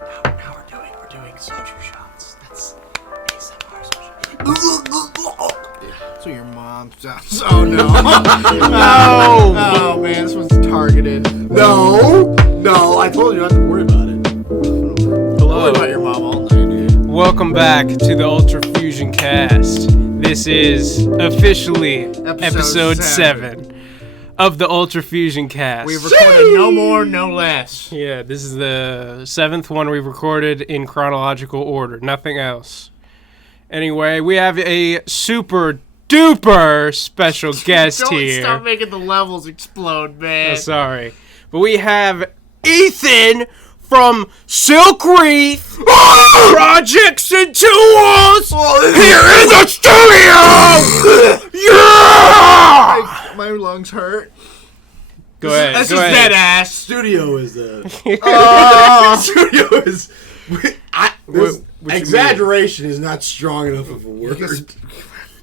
Now we're doing soju shots. That's ASMR soju. Yeah. So your mom sounds. Oh no! No! Oh man, this one's targeted. No, I told you not to worry about it. Hello. Worry about your mom all night, dude. Welcome back to the UltraFusionCast. This is officially episode 7 of the UltraFusionCast. We've recorded no more, no less. Yeah, this is the 7th one we've recorded in chronological order. Nothing else. Anyway, we have a super duper special guest here. Don't stop making the levels explode, man. Oh, sorry. But we have Ethan from Silk Wreath Projects and Tools here in the studio! Yeah! My lungs hurt. Go ahead. This is dead ass. Studio is the. Studio is. What Exaggeration is not strong enough of a word.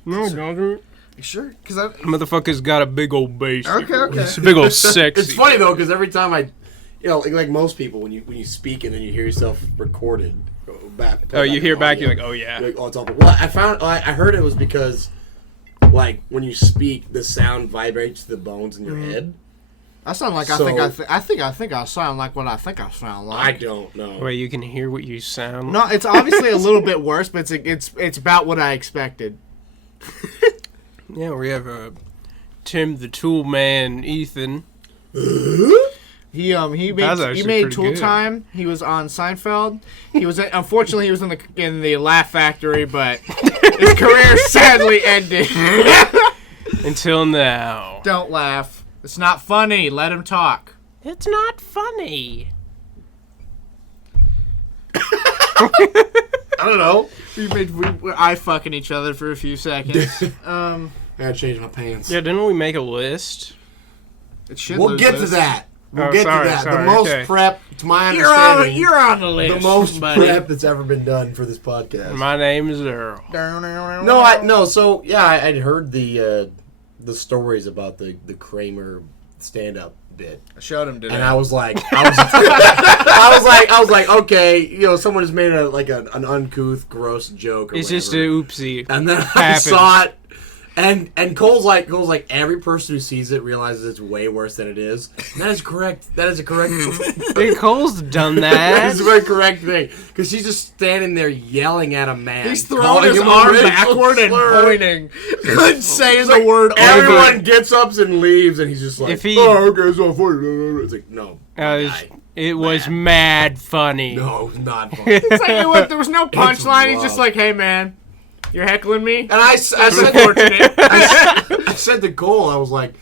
No, don't. Sure? Because I. Motherfucker's got a big old bass. Okay. It's a big old sexy. It's funny though, because every time like most people, when you speak and then you hear yourself recorded, You hear back, you're like, oh yeah. You're like, oh, it's awful. Well, I heard it was because, like, when you speak, the sound vibrates to the bones in your head. I sound like I think I sound like what I think I sound like. I don't know. Wait, you can hear what you sound? No, it's obviously a little bit worse, but it's about what I expected. Yeah, we have Tim the Tool Man, Ethan. He made pretty Tool good. Time. He was on Seinfeld. He was unfortunately he was in the Laugh Factory, but his career sadly ended. Until now. Don't laugh. It's not funny. Let him talk. It's not funny. I don't know. We're eye fucking each other for a few seconds. I gotta change my pants. Yeah, didn't we make a list? It should We'll lose get this. to that. We'll Oh, get sorry, to that. sorry, The most okay. prep, to my You're understanding, on the list. the most buddy. prep that's ever been done for this podcast. My name is Earl. No. So yeah, I'd heard the stories about the Kramer stand-up bit, I showed him today. and I was like, I was like, okay, someone has made an uncouth, gross joke. Or It's whatever. just an oopsie. And then I Happens. saw it, and Cole's like every person who sees it realizes it's way worse than it is. And that is correct. That is a correct. Hey, Cole's done That that. is a very correct thing, because she's just standing there yelling at a man. He's throwing calling his him a arm racial backward and slur. pointing, and saying the word Everyone gets up and leaves, and he's just like, If he- "Oh, okay, it's not funny." It's like, no, guy. It was mad funny. No, it's not funny. It's like, there was no punchline. He's rough. just like, hey, man, you're heckling me? And I said, Unfortunate. I said to Cole, I was like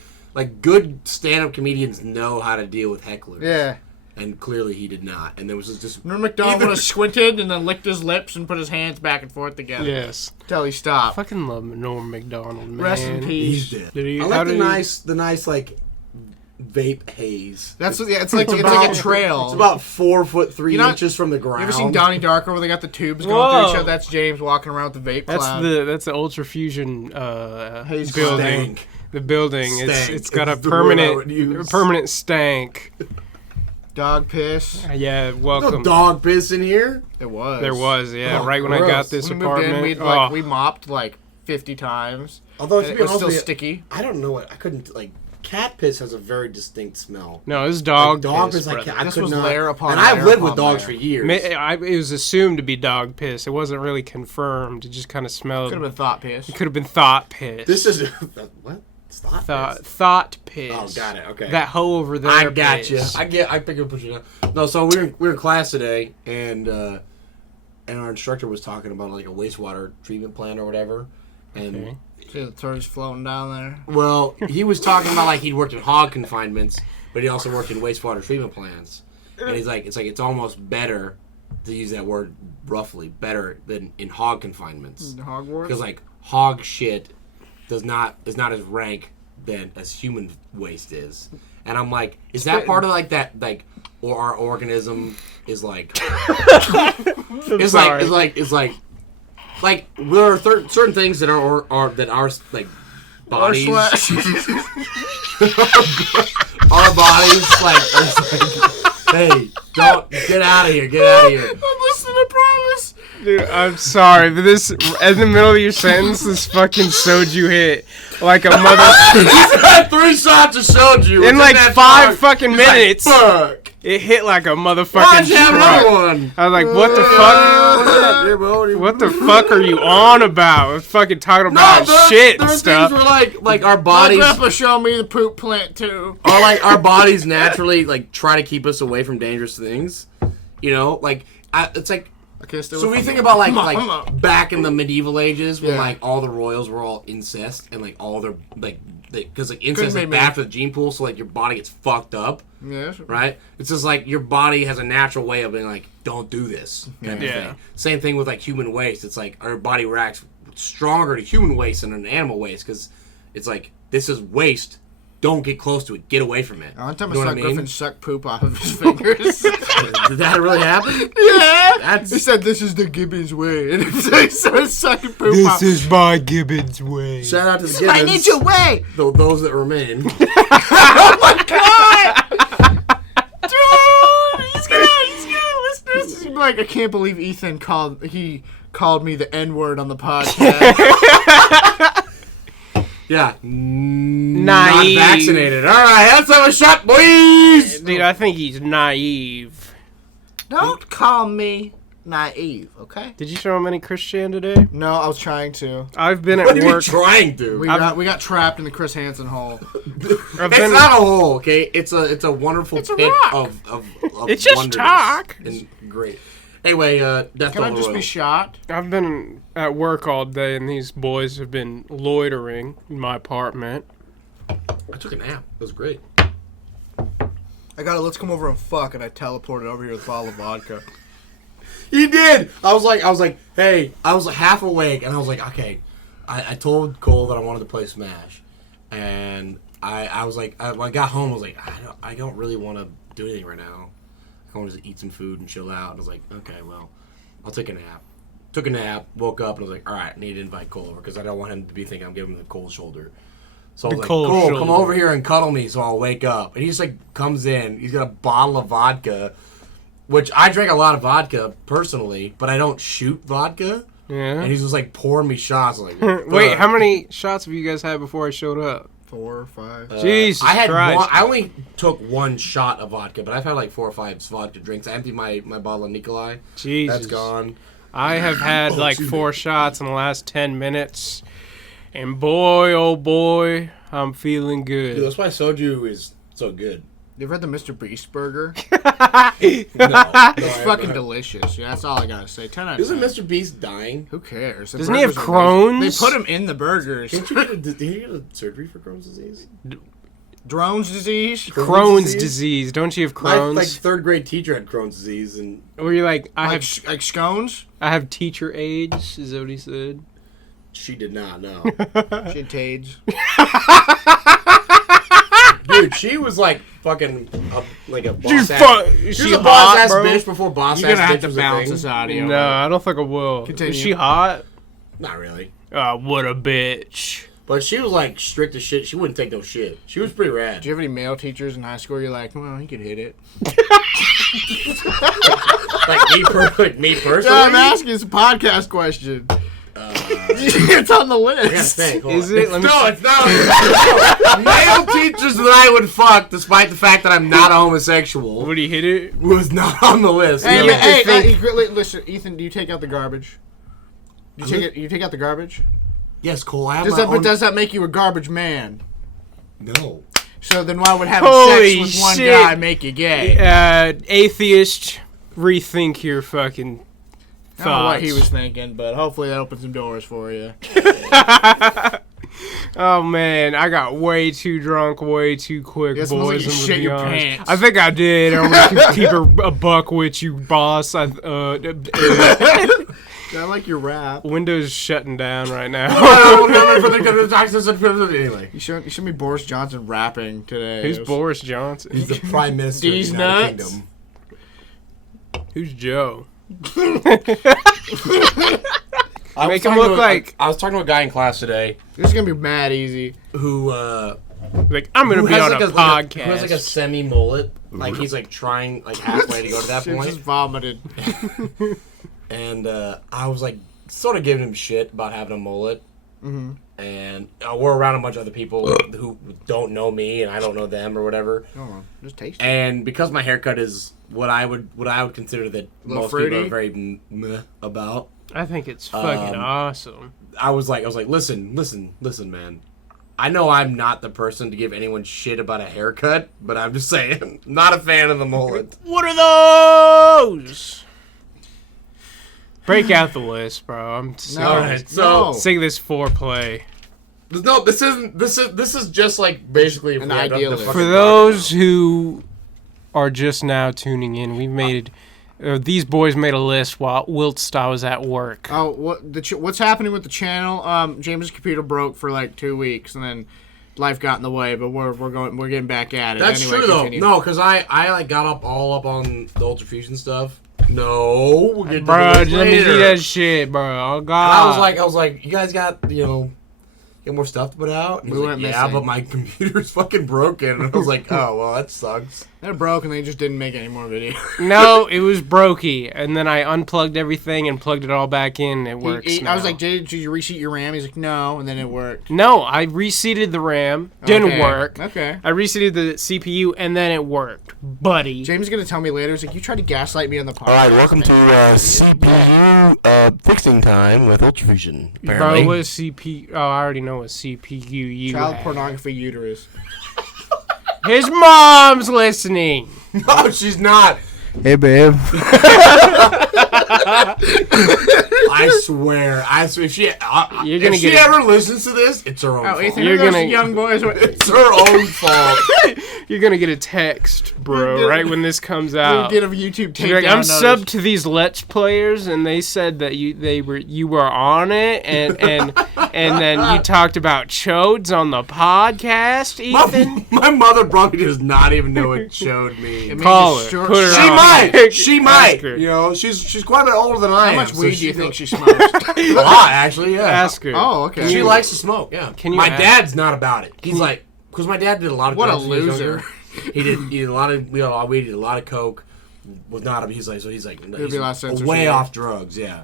good stand-up comedians know how to deal with hecklers. Yeah. And clearly he did not. And there was just Norm Macdonald would have squinted and then licked his lips and put his hands back and forth together. Yes. Till he stopped. Fucking love Norm Macdonald, man. Rest in peace. he's dead. Did he- I how like did he- the nice like vape haze. It's like a trail. It's about 4'3" You know- inches from the ground. You ever seen Donnie Darko where they got the tubes going Whoa. through each other? That's James walking around with the vape cloud. That's the Ultra Fusion Haze building. Stank. The building. Stank. It's got a It's the word I would permanent use. permanent stank. Dog piss. Yeah, No welcome. dog piss in here. It was. There was, yeah. Oh, right when I gross. got this When we moved apartment. in, we mopped 50 times. Although And to it be was honest still with you, sticky. I don't know what I couldn't cat piss has a very distinct smell. No, it was dog Dog piss. piss, I brother. This could was not. layer upon and I've layer lived with upon dogs layer. for years. It was assumed to be dog piss. It wasn't really confirmed. It just kind of smelled. Could have been thought piss. It could have been thought piss. This is what? Stop. Thought piss. Oh, got it. Okay. That hoe over there. I got you. piss. I pick up what you know. No, so we were in class today, and our instructor was talking about like a wastewater treatment plant or whatever, and. Okay. See the turds floating down there. Well, he was talking about like he'd worked in hog confinements, but he also worked in wastewater treatment plants. And he's like, it's almost better to use that word roughly, better than in hog confinements. Hogwarts? Because like hog shit is not as rank as human waste is. And I'm like, is that part of like that or our organism is like is like there are certain things that are like bodies, our bodies like hey, don't Get out of here. Get out of here. I'm listening to Promise. Dude, I'm sorry, but this, in the middle of your sentence, this fucking soju hit like a mother. He's had 3 shots of soju. In like 5 fucking minutes. Fuck. It hit like a motherfucking Why'd you have another truck. one? I was like, what the fuck? What the fuck are you on about? I was fucking talking about shit and There stuff. things where like our My bodies grandpa showed me the poop plant too. are like our bodies naturally like try to keep us away from dangerous things. You know, like it's like. So we think about like back in the medieval ages when like all the royals were all incest and like all their like because like incest is bad for the gene pool, so like your body gets fucked up. Yes. Right? It's just like your body has a natural way of being like, don't do this kind of thing. Same thing with like human waste. It's like our body reacts stronger to human waste than an animal waste because it's like this is waste. Don't get close to it. Get away from it. One time You know I what saw I mean? Griffin suck poop off of his fingers. Did that really happen? Yeah. He said, "This is the Gibbons way," and he started sucking poop off. is my Gibbons way. Shout out to the My Gibbons. ninja way. Those that remain. Oh my god! Dude, he's good. Listeners, he's like, I can't believe Ethan called me the N-word on the podcast. Yeah. Naive. Not vaccinated. All right, let's have a shot, boys. Dude, I think he's naive. Don't call me naive, okay? Did you show him any Christian today? No, I was trying to. I've been What at are you work. trying to? We got trapped in the Chris Hansen hole. I've It's been, not a hole, okay? It's a wonderful It's a pit rock. of It's just wonders talk. and great. Anyway, Death Can I on the just be Royal. shot? I've been at work all day, and these boys have been loitering in my apartment. I took a nap. It was great. I got it. Let's come over and fuck, and I teleported over here with a bottle of vodka. You did. I was like, hey. I was half awake, and I was like, okay. I told Cole that I wanted to play Smash, and I was like, when I got home, I was like, I don't really want to do anything right now. I want to just eat some food and chill out. And I was like, okay, well, I'll take a nap. Took a nap, woke up, and I was like, all right, I need to invite Cole over because I don't want him to be thinking I'm giving him the cold shoulder. So I was like, cold Cole, shoulder. come over here and cuddle me so I'll wake up. And he just like comes in. He's got a bottle of vodka, which I drink a lot of vodka personally, but I don't shoot vodka. Yeah. And he's just like pouring me shots. Like, Wait, how many shots have you guys had before I showed up? 4 or 5. Jesus I had Christ. one. I only took 1 shot of vodka, but I've had like 4 or 5 vodka drinks. I emptied my bottle of Nikolai. Jesus. That's gone. I have had like 4 shots in the last 10 minutes. And boy, oh boy, I'm feeling Dude, good. that's why soju is so good. You ever had the Mr. Beast burger? No, It's fucking delicious. Yeah, that's all I gotta say. 10 out of Isn't 10. Mr. Beast dying? Who cares? The Doesn't he have burgers are amazing. Crohn's? They put him in the burgers. Did he get a surgery for Crohn's disease? Drones disease? Crohn's disease. Don't you have My Crohn's? like 3rd grade teacher had Crohn's disease, and Were you like, I Like, have like scones? I have teacher age? Is that what he said? she did not know. She had Tage. Dude, she was like fucking like a boss She ass. She was a hot, boss ass bro? bitch before boss You're ass gonna bitch have to was a balance thing. this audio. No, I don't think I will. Continue. Is she hot? Not really. What a bitch. But she was like strict as shit. She wouldn't take no shit. She was pretty rad. Do you have any male teachers in high school? You're like, well, you could hit it. like me personally. No, I'm asking. It's a podcast question. It's on the I gotta list. think. Hold Is on. it? Let me No, see. it's not. Male teachers that I would fuck, despite the fact that I'm not a homosexual, Would he hit it? was not on the list. Hey, Yeah, hey, but listen, Ethan. Do you take out the garbage? You take out the garbage? Yes, Cole. I have Does my that, own. but does that make you a garbage man? No. So then why would having Holy sex with one shit. guy make you gay? Atheist, rethink your fucking I don't know what he thoughts. was thinking, but hopefully that opens some doors for you. Oh man, I got way too drunk, way too quick, It smells like boys. you I'm gonna shit be your honest. pants. I think I did. I'm gonna keep a buck with you, boss. I like your rap. Windows shutting down right now. Anyway, You showed me Boris Johnson rapping today. Who's It was- Boris Johnson? he's the prime minister of the These United nuts? Kingdom. Who's Joe? I was Make him talking look to like- I was talking to a guy in class today This is gonna be mad easy. who Like, I'm gonna be on a podcast. Who has like a semi mullet? Like he's like trying like halfway to go to that She point. just vomited. And I was like sort of giving him shit about having a mullet. Mm-hmm. And we're around a bunch of other people who don't know me and I don't know them or whatever. Oh, just taste it. And because my haircut is what I would consider that most fruity? people are very meh about. I think it's fucking awesome. I was like, listen, man. I know I'm not the person to give anyone shit about a haircut, but I'm just saying, not a fan of the mullet. What are those? Break out the list, bro. I'm sick, All right, so sick of this foreplay. no, this is just like basically if An we had ideal the list. fucking For those who are just now tuning in, we made these boys made a list while Wiltsta was at work. Oh, what's happening with the channel? James' computer broke for like 2 weeks, and then life got in the way. But we're getting back at it. That's anyway, true though. continue. No, because I like got all up on the UltraFusion stuff. No, we'll get to Bro, this let me see later. that shit, bro. Oh And god. I was like, you guys got more stuff to put out? And We he's went like, yeah, missing. but my computer's fucking broken. And I was like, oh well, that sucks. They're broke, and they just didn't make any more videos. No, it was brokey, and then I unplugged everything and plugged it all back in. It works now. I was like, did you reseat your RAM? He's like, no, and then it worked. No, I reseated the RAM. Didn't Okay. work. Okay. I reseated the CPU, and then it worked, buddy. James is gonna tell me later. He's like, you tried to gaslight me on the podcast. All right, welcome to CPU fixing time with UltraFusion. Apparently, Bro, what is CPU? Oh, I already know what CPU you Child have. pornography uterus. His mom's listening. no, she's not. Hey, babe. I swear. If she You're gonna if she get ever listens to this, it's her own Oh, fault. Ethan, You're those gonna- young boys. It's her own fault. You're gonna get a text, bro, right when this comes out. Get a YouTube You're like, takedown I'm notice. subbed to these Let's Players, and they said that you were on it, and then you talked about chodes on the podcast, Ethan. My mother probably does not even know what showed me. It Call means her. it's short- Put her She on. might. She might. her. You know, she's quite a bit older than I am. How much so weed do you think knows- she smokes? A lot, actually. Yeah. Ask her. Oh, okay. She likes to smoke. Yeah. Can you My ask- dad's not about it. He's like, because my dad did a lot of What a drugs when he was loser. younger. He did a lot of weed, a lot of coke. Was not. He's like be a lot of censorship. way off drugs. Yeah.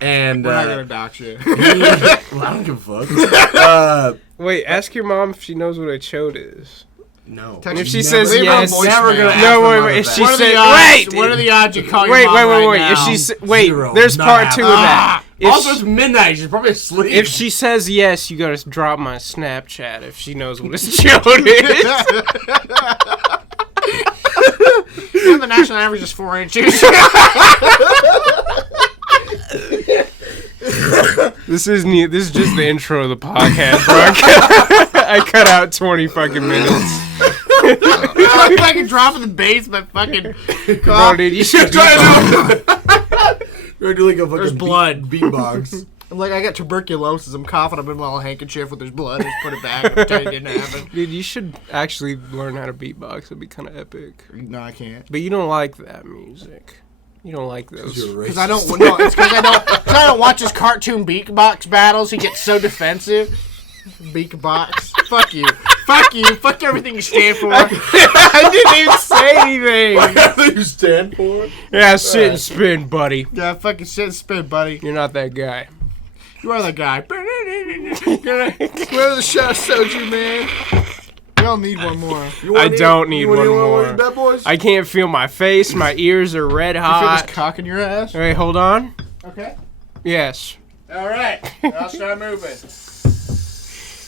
And We're not gonna dox you. well, I don't give a fuck. Wait, ask your mom if she knows what a chode is. No. And if she Never- says leave her a yes, voicemail. Never gonna ask no, my wait, mother wait. If that. she What are said, the odds? wait, What are the odds you call your wait, mom wait, right wait. now? If she wait, Zero. there's Not part two of happening. that. If Also, she- it's midnight. She's probably asleep. If she says yes, you gotta drop my Snapchat if she knows what a chode is. The national average is 4 inches. This is just the intro of the podcast, bro. I cut out 20 fucking minutes. I'm fucking dropping the bass, but fucking. Bro, dude, you should be We're doing like a fucking There's blood. beatbox. I'm like, I got tuberculosis. I'm coughing. I'm in a little handkerchief with there's blood. Just put it back. I'm telling you, it didn't happen. Dude, you should actually learn how to beatbox. It'd be kind of epic. No, I can't. But you don't like that music. You don't like those. Because I don't. No, it's because I don't watch his cartoon beatbox battles. He gets so defensive. Beatbox. Fuck you. Fuck you. Fuck everything you stand for. I didn't even say anything. What you stand for? Yeah, sit and spin, buddy. Yeah, fucking shit and spin, buddy. You're not that guy. You are the guy. Where the shot soju, man? We all need one more. I don't need one One more. of these bad boys? I can't feel my face. My ears are red You feel hot. this cock in your ass? Wait, hold on. Okay. Yes. All right. I'll start moving.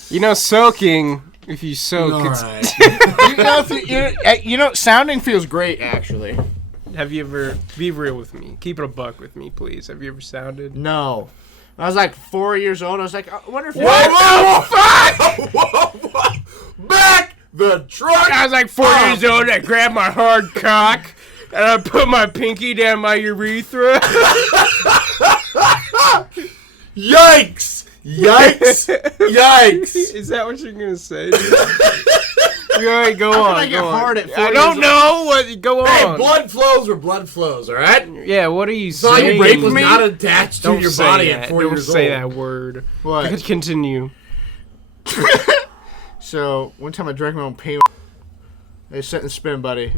You know, soaking. If you soak, All it's. right. Sounding feels great, actually. Have you ever? Be real with me. Keep it a buck with me, please. Have you ever sounded? No. I was like 4 years old. I was like, I wonder if Whoa! Back the truck! I was like 4 years old. I grabbed my hard cock and I put my pinky down my urethra. Yikes! Yikes! Yikes! Is that what you're gonna say? Dude? Alright, go on. I get go on. hard at 4 I don't years know what. Go Hey, on. blood flows where blood flows, alright? Yeah, what are you So saying? your rape was not attached to Don't your say body that. at 4 Don't years say old. that word. What? Continue. So one time I drank my own paint. Hey, sit and spin, buddy.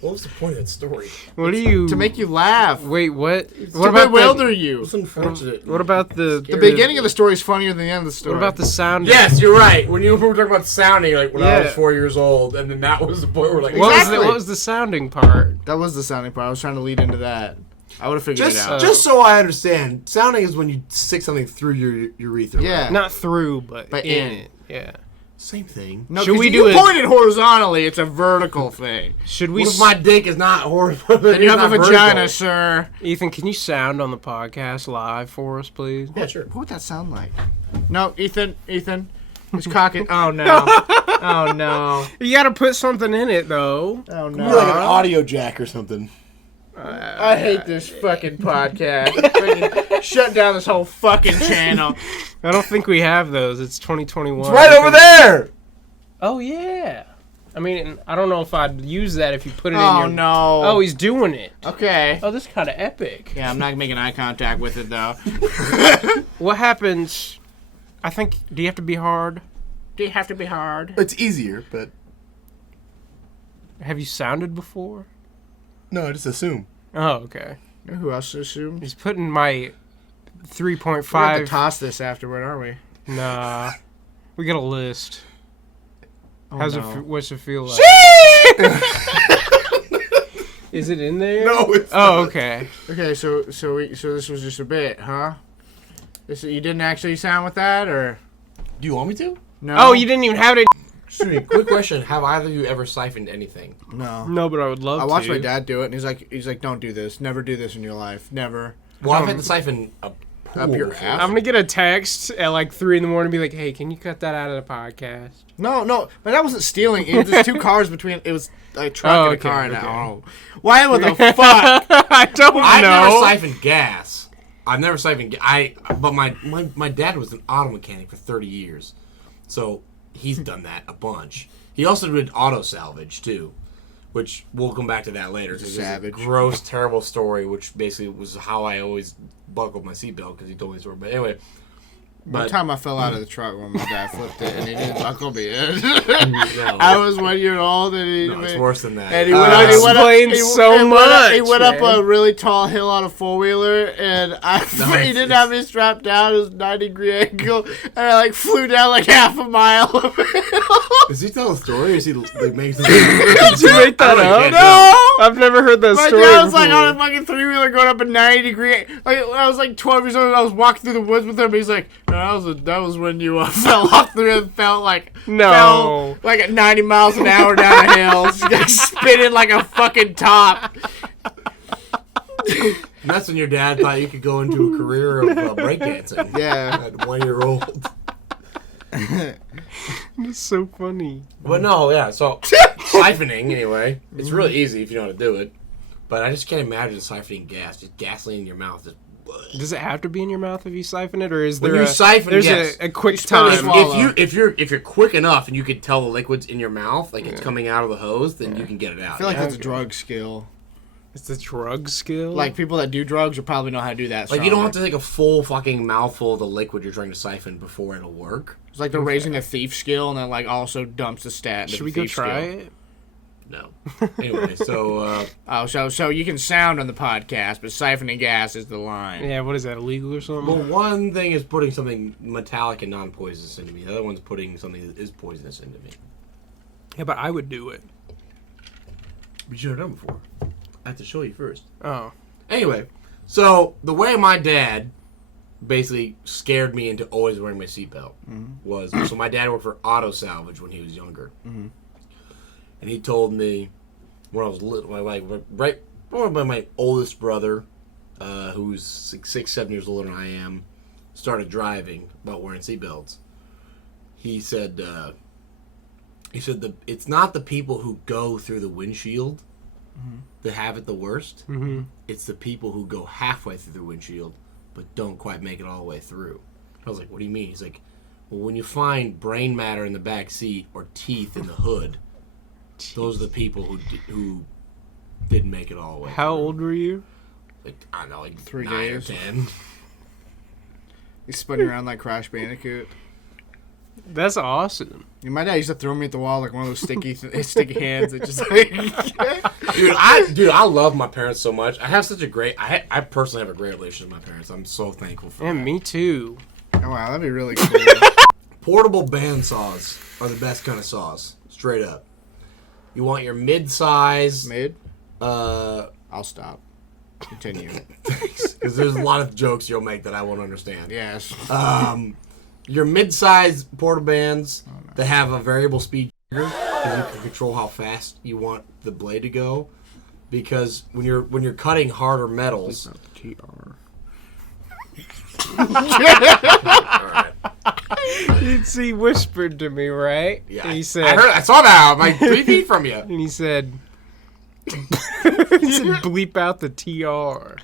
What was the point of that story? What do you... To make you laugh. Wait, what? To What about bewilder the... you. It's unfortunate. What about the... The beginning of the story is funnier than the end of the story. What about the sound? Yes, you're right. When you were talking about sounding, like when I was Yeah. 4 years old, and then that was the point where like Exactly. What was the sounding part? That was the sounding part. I was trying to lead into that. I would have figured it out. just so I understand, sounding is when you stick something through your urethra. Yeah. right? Not through, but But in in. it. Yeah. Same thing. No, Should 'cause we you do it- pointed horizontally. It's a vertical thing. Should we... What if my dick is not horrible? And you have a vagina, sir. Ethan, can you sound on the podcast live for us, please? Yeah, sure. What would that sound like? No, Ethan. His cock is... Oh, no. Oh, no. You gotta put something in it, though. Oh, Like no. an audio jack or something. I hate this fucking podcast. Freaking shut down this whole fucking channel. I don't think we have those. It's 2021. It's right over there. Oh, yeah. I mean, I don't know if I'd use that if you put it in Oh, your... no. Oh, he's doing it. Okay. Oh, this is kind of epic. Yeah, I'm not making eye contact with it, though. What happens... I think... Do you have to be hard? Do you have to be hard? It's easier, but Have you sounded before? no, I just assume. Oh, okay. You know who else assumes? He's putting my We're going to 3.5... toss this afterward, aren't we? Nah. We got a list. Oh, How's no. what's it feel like? Is it in there? No, it's Oh, not. okay. Okay, so this was just a bit, huh? You didn't actually sound with that, or Do you want me to? no? Oh, you didn't even have it. Excuse me. Quick question: have either of you ever siphoned anything? No. No, but I would love I to. watched my dad do it, and he's like, don't do this. Never do this in your life. Never. Well, I've had to siphon a pool Up your before. ass? I'm gonna get a text at like 3 a.m. and be like, "Hey, can you cut that out of the podcast?" No, my dad wasn't stealing. It was just two cars between. It was a truck Oh, and a okay, car. And okay. oh, why? What the fuck? I don't I've never know. siphoned gas. I've never siphoned. But my dad was an auto mechanic for 30 years, so he's done that a bunch. He also did auto salvage too, which we'll come back to that later. 'Cause it's a Savage. gross, terrible story, which basically was how I always buckled my seatbelt because he told me the story. But anyway, One time I fell out of the truck when my dad flipped it, and he didn't buckle me in. no, I was 1 year old, and he. no, it's worse than that. And he went up. He went up. explains so He much, went up man. a really tall hill on a 4-wheeler, and he didn't have me strapped down. It was 90-degree angle, and I like flew down like half a mile. Does he tell a story, or is he like making something? Did you make that up? No! I've never heard that My story. dad was like before. on a fucking 3-wheeler going up a 90-degree. Like when I was like 12 years old, and I was walking through the woods with him. He's like, no, that was when you fell off the hill, fell like at 90 miles an hour down a hill, just like spinning like a fucking top. And that's when your dad thought you could go into a career of breakdancing. Yeah. At 1 year old. It's so funny. But no, yeah, so siphoning, anyway, it's really easy if you know how to do it. But I just can't imagine siphoning gas, just gasoline in your mouth. Just, Does it have to be in your mouth if you siphon it, or is When there you siphon, there's yes. a quick spell it time? swallow. if you're quick enough and you can tell the liquid's in your mouth, like it's coming out of the hose, then you can get it out. I feel like that's a Okay. drug skill. It's a drug skill. Like people that do drugs will probably know how to do that. Like you don't have strongly. to take a full fucking mouthful of the liquid you're trying to siphon before it'll work. It's like they're raising a thief skill, and then like also dumps the stat. into should the we go thief try skill. it? No. Anyway, so Oh, so you can sound on the podcast, but siphoning gas is the line. Yeah. What is that? Illegal or something? well, one thing is putting something metallic and non-poisonous into me. The other one's putting something that is poisonous into me. Yeah, but I would do it. We should have done before. I have to show you first. Oh. Anyway, so the way my dad basically scared me into always wearing my seatbelt was so my dad worked for auto salvage when he was younger, and he told me when I was little, my oldest brother, who's 6-7 years older than I am, started driving about wearing seatbelts. He said it's not the people who go through the windshield that have it the worst. Mm-hmm. It's the people who go halfway through the windshield but don't quite make it all the way through. I was like, what do you mean? He's like, well, when you find brain matter in the back seat or teeth in the hood, those are the people who didn't make it all the way. How old were you? Like, I don't know, like 9 or 3 days. 10. He's spinning around like Crash Bandicoot. That's awesome. My dad used to throw me at the wall like one of those sticky hands that just like. Dude, I love my parents so much. I have such a great. I personally have a great relationship with my parents. I'm so thankful for And that. me too. Oh, wow, that'd be really cool. Portable band saws are the best kind of saws. Straight up. You want your mid-size. Mid? I'll stop. Continue. Because there's a lot of jokes you'll make that I won't understand. Yes. Your mid-size portable bands that have a variable speed trigger, because you can control how fast you want the blade to go. Because when you're cutting harder metals, TR. He whispered to me, right? yeah, And he said, I saw that. I'm like 3 feet from you. and he said, bleep out the TR.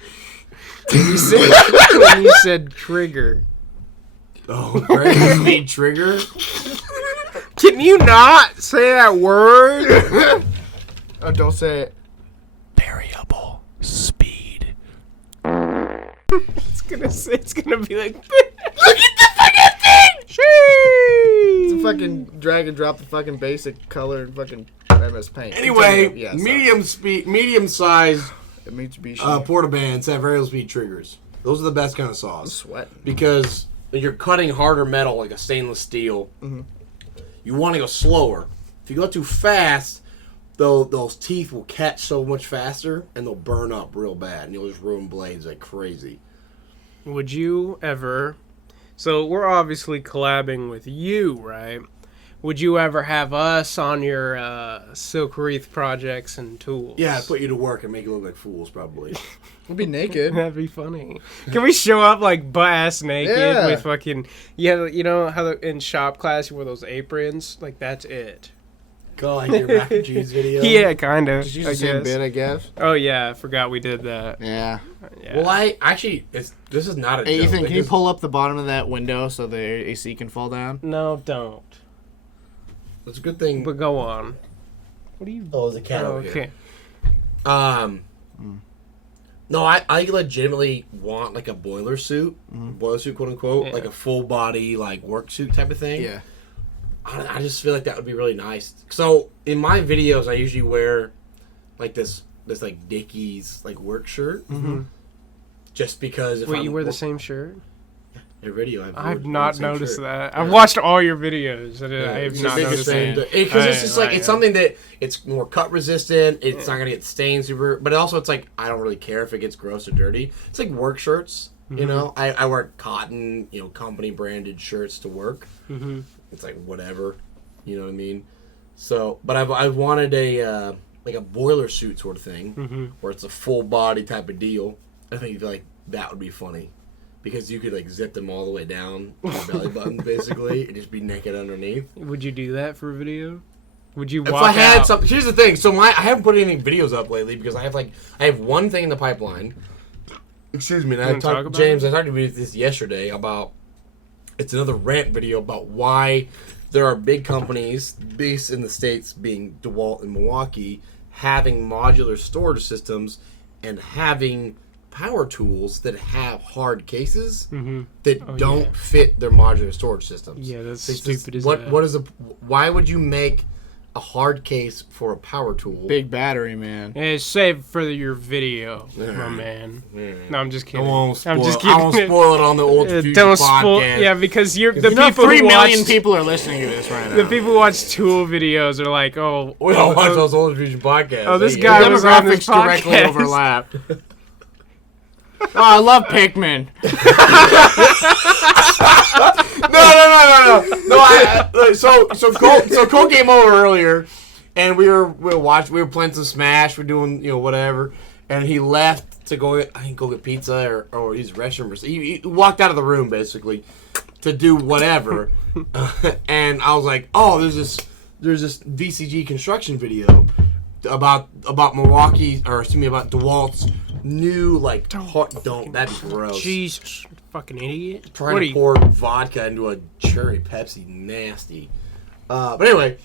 And he said trigger. Oh, variable speed trigger. Can you not say that word? Oh, don't say it. Variable speed. It's gonna be like, look at the fucking thing! It's a fucking drag and drop the fucking basic color and fucking MS Paint. Anyway, Yeah, medium size Mitsubishi. portable bands have variable speed triggers. Those are the best kind of saws. Sweat. Because you're cutting harder metal like a stainless steel. You want to go slower. If you go too fast, those teeth will catch so much faster and they'll burn up real bad and you'll just ruin blades like crazy. would you ever, so we're obviously collabing with you, right? Would you ever have us on your Silk Wreath projects and tools? Yeah, I'd put you to work and make you look like fools probably. We'll be naked. That'd be funny. Can we show up like butt ass naked Yeah. with fucking, you know how in shop class you wear those aprons? Like that's it. Go like your mac and cheese video. Yeah, kind of. Just use the same bit, I guess. Oh yeah, I forgot we did that. Yeah. Yeah. Well, I actually, this is not a Hey, joke. Ethan, Like, can you this- pull up the bottom of that window so the AC can fall down? No, don't. It's a good thing. But go on. What do you? Oh, there's a cat Oh, over here. okay. No, I legitimately want like a boiler suit, quote unquote, Yeah. like a full body like work suit type of thing. Yeah. I just feel like that would be really nice. So in my videos, I usually wear like this like Dickies like work shirt, just because. If Wait, I'm, you wear the same shirt? in video. I've not noticed that. I've watched all your videos and I have It's not the biggest noticed thing that. because it's just like Yeah. it's something that it's more cut resistant. It's not gonna get stained super, but also it's like I don't really care if it gets gross or dirty. It's like work shirts, you know. I wear cotton, company branded shirts to work. It's like whatever, you know what I mean. So, but I've wanted a like a boiler suit sort of thing where it's a full body type of deal. I think like that would be funny. Because you could like zip them all the way down to your belly button, basically, and just be naked underneath. Would you do that for a video? Would you If walk I had out? some, here's the thing. So I haven't put any videos up lately because I have one thing in the pipeline. Excuse me. And I wanna talk talked about James. it? I talked to you this yesterday about. It's another rant video about why there are big companies based in the States, being DeWalt and Milwaukee, having modular storage systems and having power tools that have hard cases that don't fit their modular storage systems. Yeah, that's It's stupid as what that. what is a why would you make a hard case for a power tool? Big battery, man. Hey, save for your video, my man. No, I'm just I kidding. won't spoil, I'm just I kidding. won't spoil it on the UltraFusion Don't podcast. spoil. Yeah, because you're the You know, people 3 who million watch people are listening to this right now. the people who watch tool videos are like, oh, We don't watch those UltraFusion podcasts. Oh, this They- guy was on this demographics directly podcast. overlap. Oh, I love Pikmin. No. So Cole came over earlier, and we were playing some Smash. We're doing whatever, and he left to go get pizza or use the restroom. He walked out of the room basically to do whatever, and I was like, oh, there's this VCG construction video about Milwaukee about DeWalt's new don't that'd be gross. Jesus, fucking idiot. Trying What to are you? pour vodka into a cherry Pepsi, nasty. But anyway,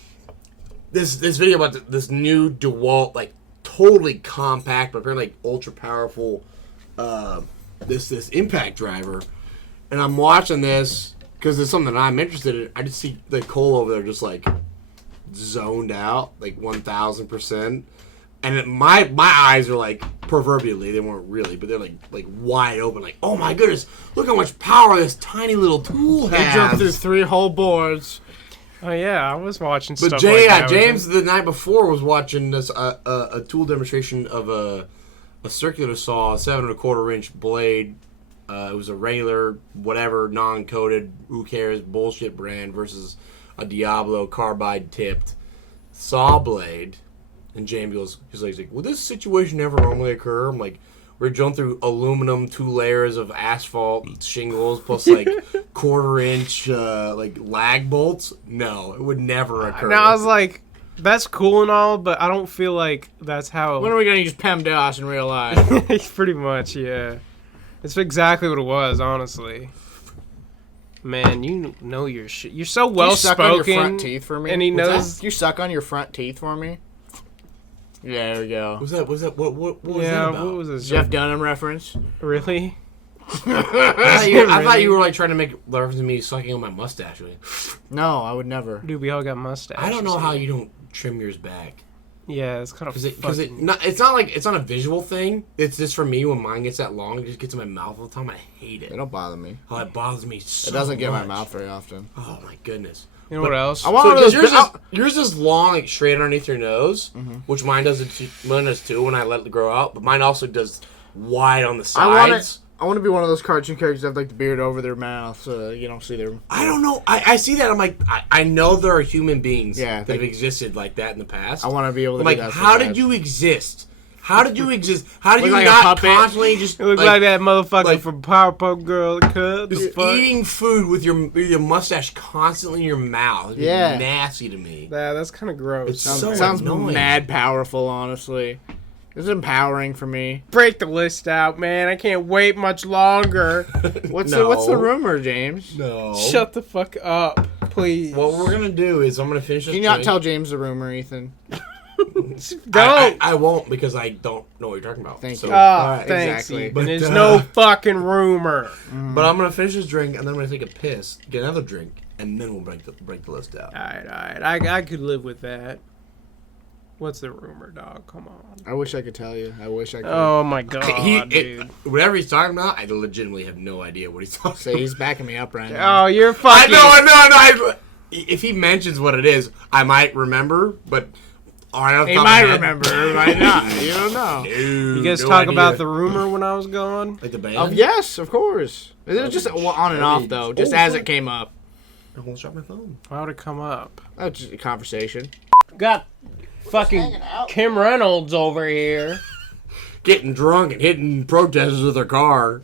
this video about this new DeWalt totally compact but apparently ultra powerful this impact driver, and I'm watching this because it's something that I'm interested in. I just see the Cole over there just like zoned out, like 1,000%, and my eyes are like proverbially, they weren't really, but they're like wide open, like, oh my goodness, look how much power this tiny little tool has. He jumped through 3 whole boards. Oh yeah, I was watching But stuff like that. James the night before was watching this a tool demonstration of a circular saw, 7 1/4 inch blade. It was a regular, whatever, non-coated, who cares, bullshit brand versus a Diablo carbide tipped saw blade. And James goes, he's like, would this situation ever normally occur? I'm like, we're jumping through aluminum, 2 layers of asphalt shingles plus like 1/4 inch like lag bolts. No, it would never occur. Now I was like, that's cool and all, but I don't feel like that's how. When are we gonna use PEMDAS in real life? Pretty much, yeah. It's exactly what it was, honestly. Man, you know your shit. You're so well you suck spoken. on your front teeth for me? And he knows. You suck on your front teeth for me? Yeah, there we go. What was that? What was that Yeah, about? what was this? Jeff Dunham reference? Really? I thought you were like trying to make reference to me sucking on my mustache. No, I would never. Dude, we all got mustaches. I don't know how you don't trim yours back. Yeah, it's kind of Because it's not like it's not a visual thing. It's just for me when mine gets that long, it just gets in my mouth all the time. I hate it. It don't bother me. Oh, it bothers me so It doesn't get in my much. mouth very often. Oh my goodness. You know what else? I want So one of those. yours is long, like straight underneath your nose, which mine does too when I let it grow out. But mine also does wide on the sides. I want to be one of those cartoon characters that have like the beard over their mouth, so you don't see their. I don't know. I see that. I'm like, I know there are human beings Yeah, that have existed like that in the past. I want to be able to. I'm like, do that so how bad. did you exist? How did you exist? How did Look you like a not puppet? constantly just It looked like that motherfucker like- from Powerpuff Girl. just eating food with your mustache constantly in your mouth? It'd be Yeah. nasty to me. Yeah, that's kind of gross. It's so Sounds annoying. mad powerful, honestly. It's empowering for me. Break the list out, man. I can't wait much longer. What's No. the rumor, James? No. Shut the fuck up, please. What we're gonna do is I'm gonna finish this. Can you not drink. tell James the rumor, Ethan? Don't. I won't because I don't know what you're talking about. Thank So- you. Thanks. exactly. Ethan. But, There's no fucking rumor. But I'm gonna finish this drink and then I'm gonna take a piss, get another drink, and then we'll break the list out. All right. I could live with that. What's the rumor, dog? Come on. I wish I could tell you. I wish I could. Oh my god, dude. Whatever he's talking about, I legitimately have no idea what he's talking So about. he's backing me up right now. Oh, you're I fucking. know. If he mentions what it is, I might remember, but He might remember, he might not. You don't know. You guys talk about the rumor when I was gone? like the band. Yes, of course. It was just on and off, though, just as fuck. it came up. I almost dropped my phone. Why would it come up? That's just a conversation. Got fucking Kim Reynolds over here. Getting drunk and hitting protesters with their car.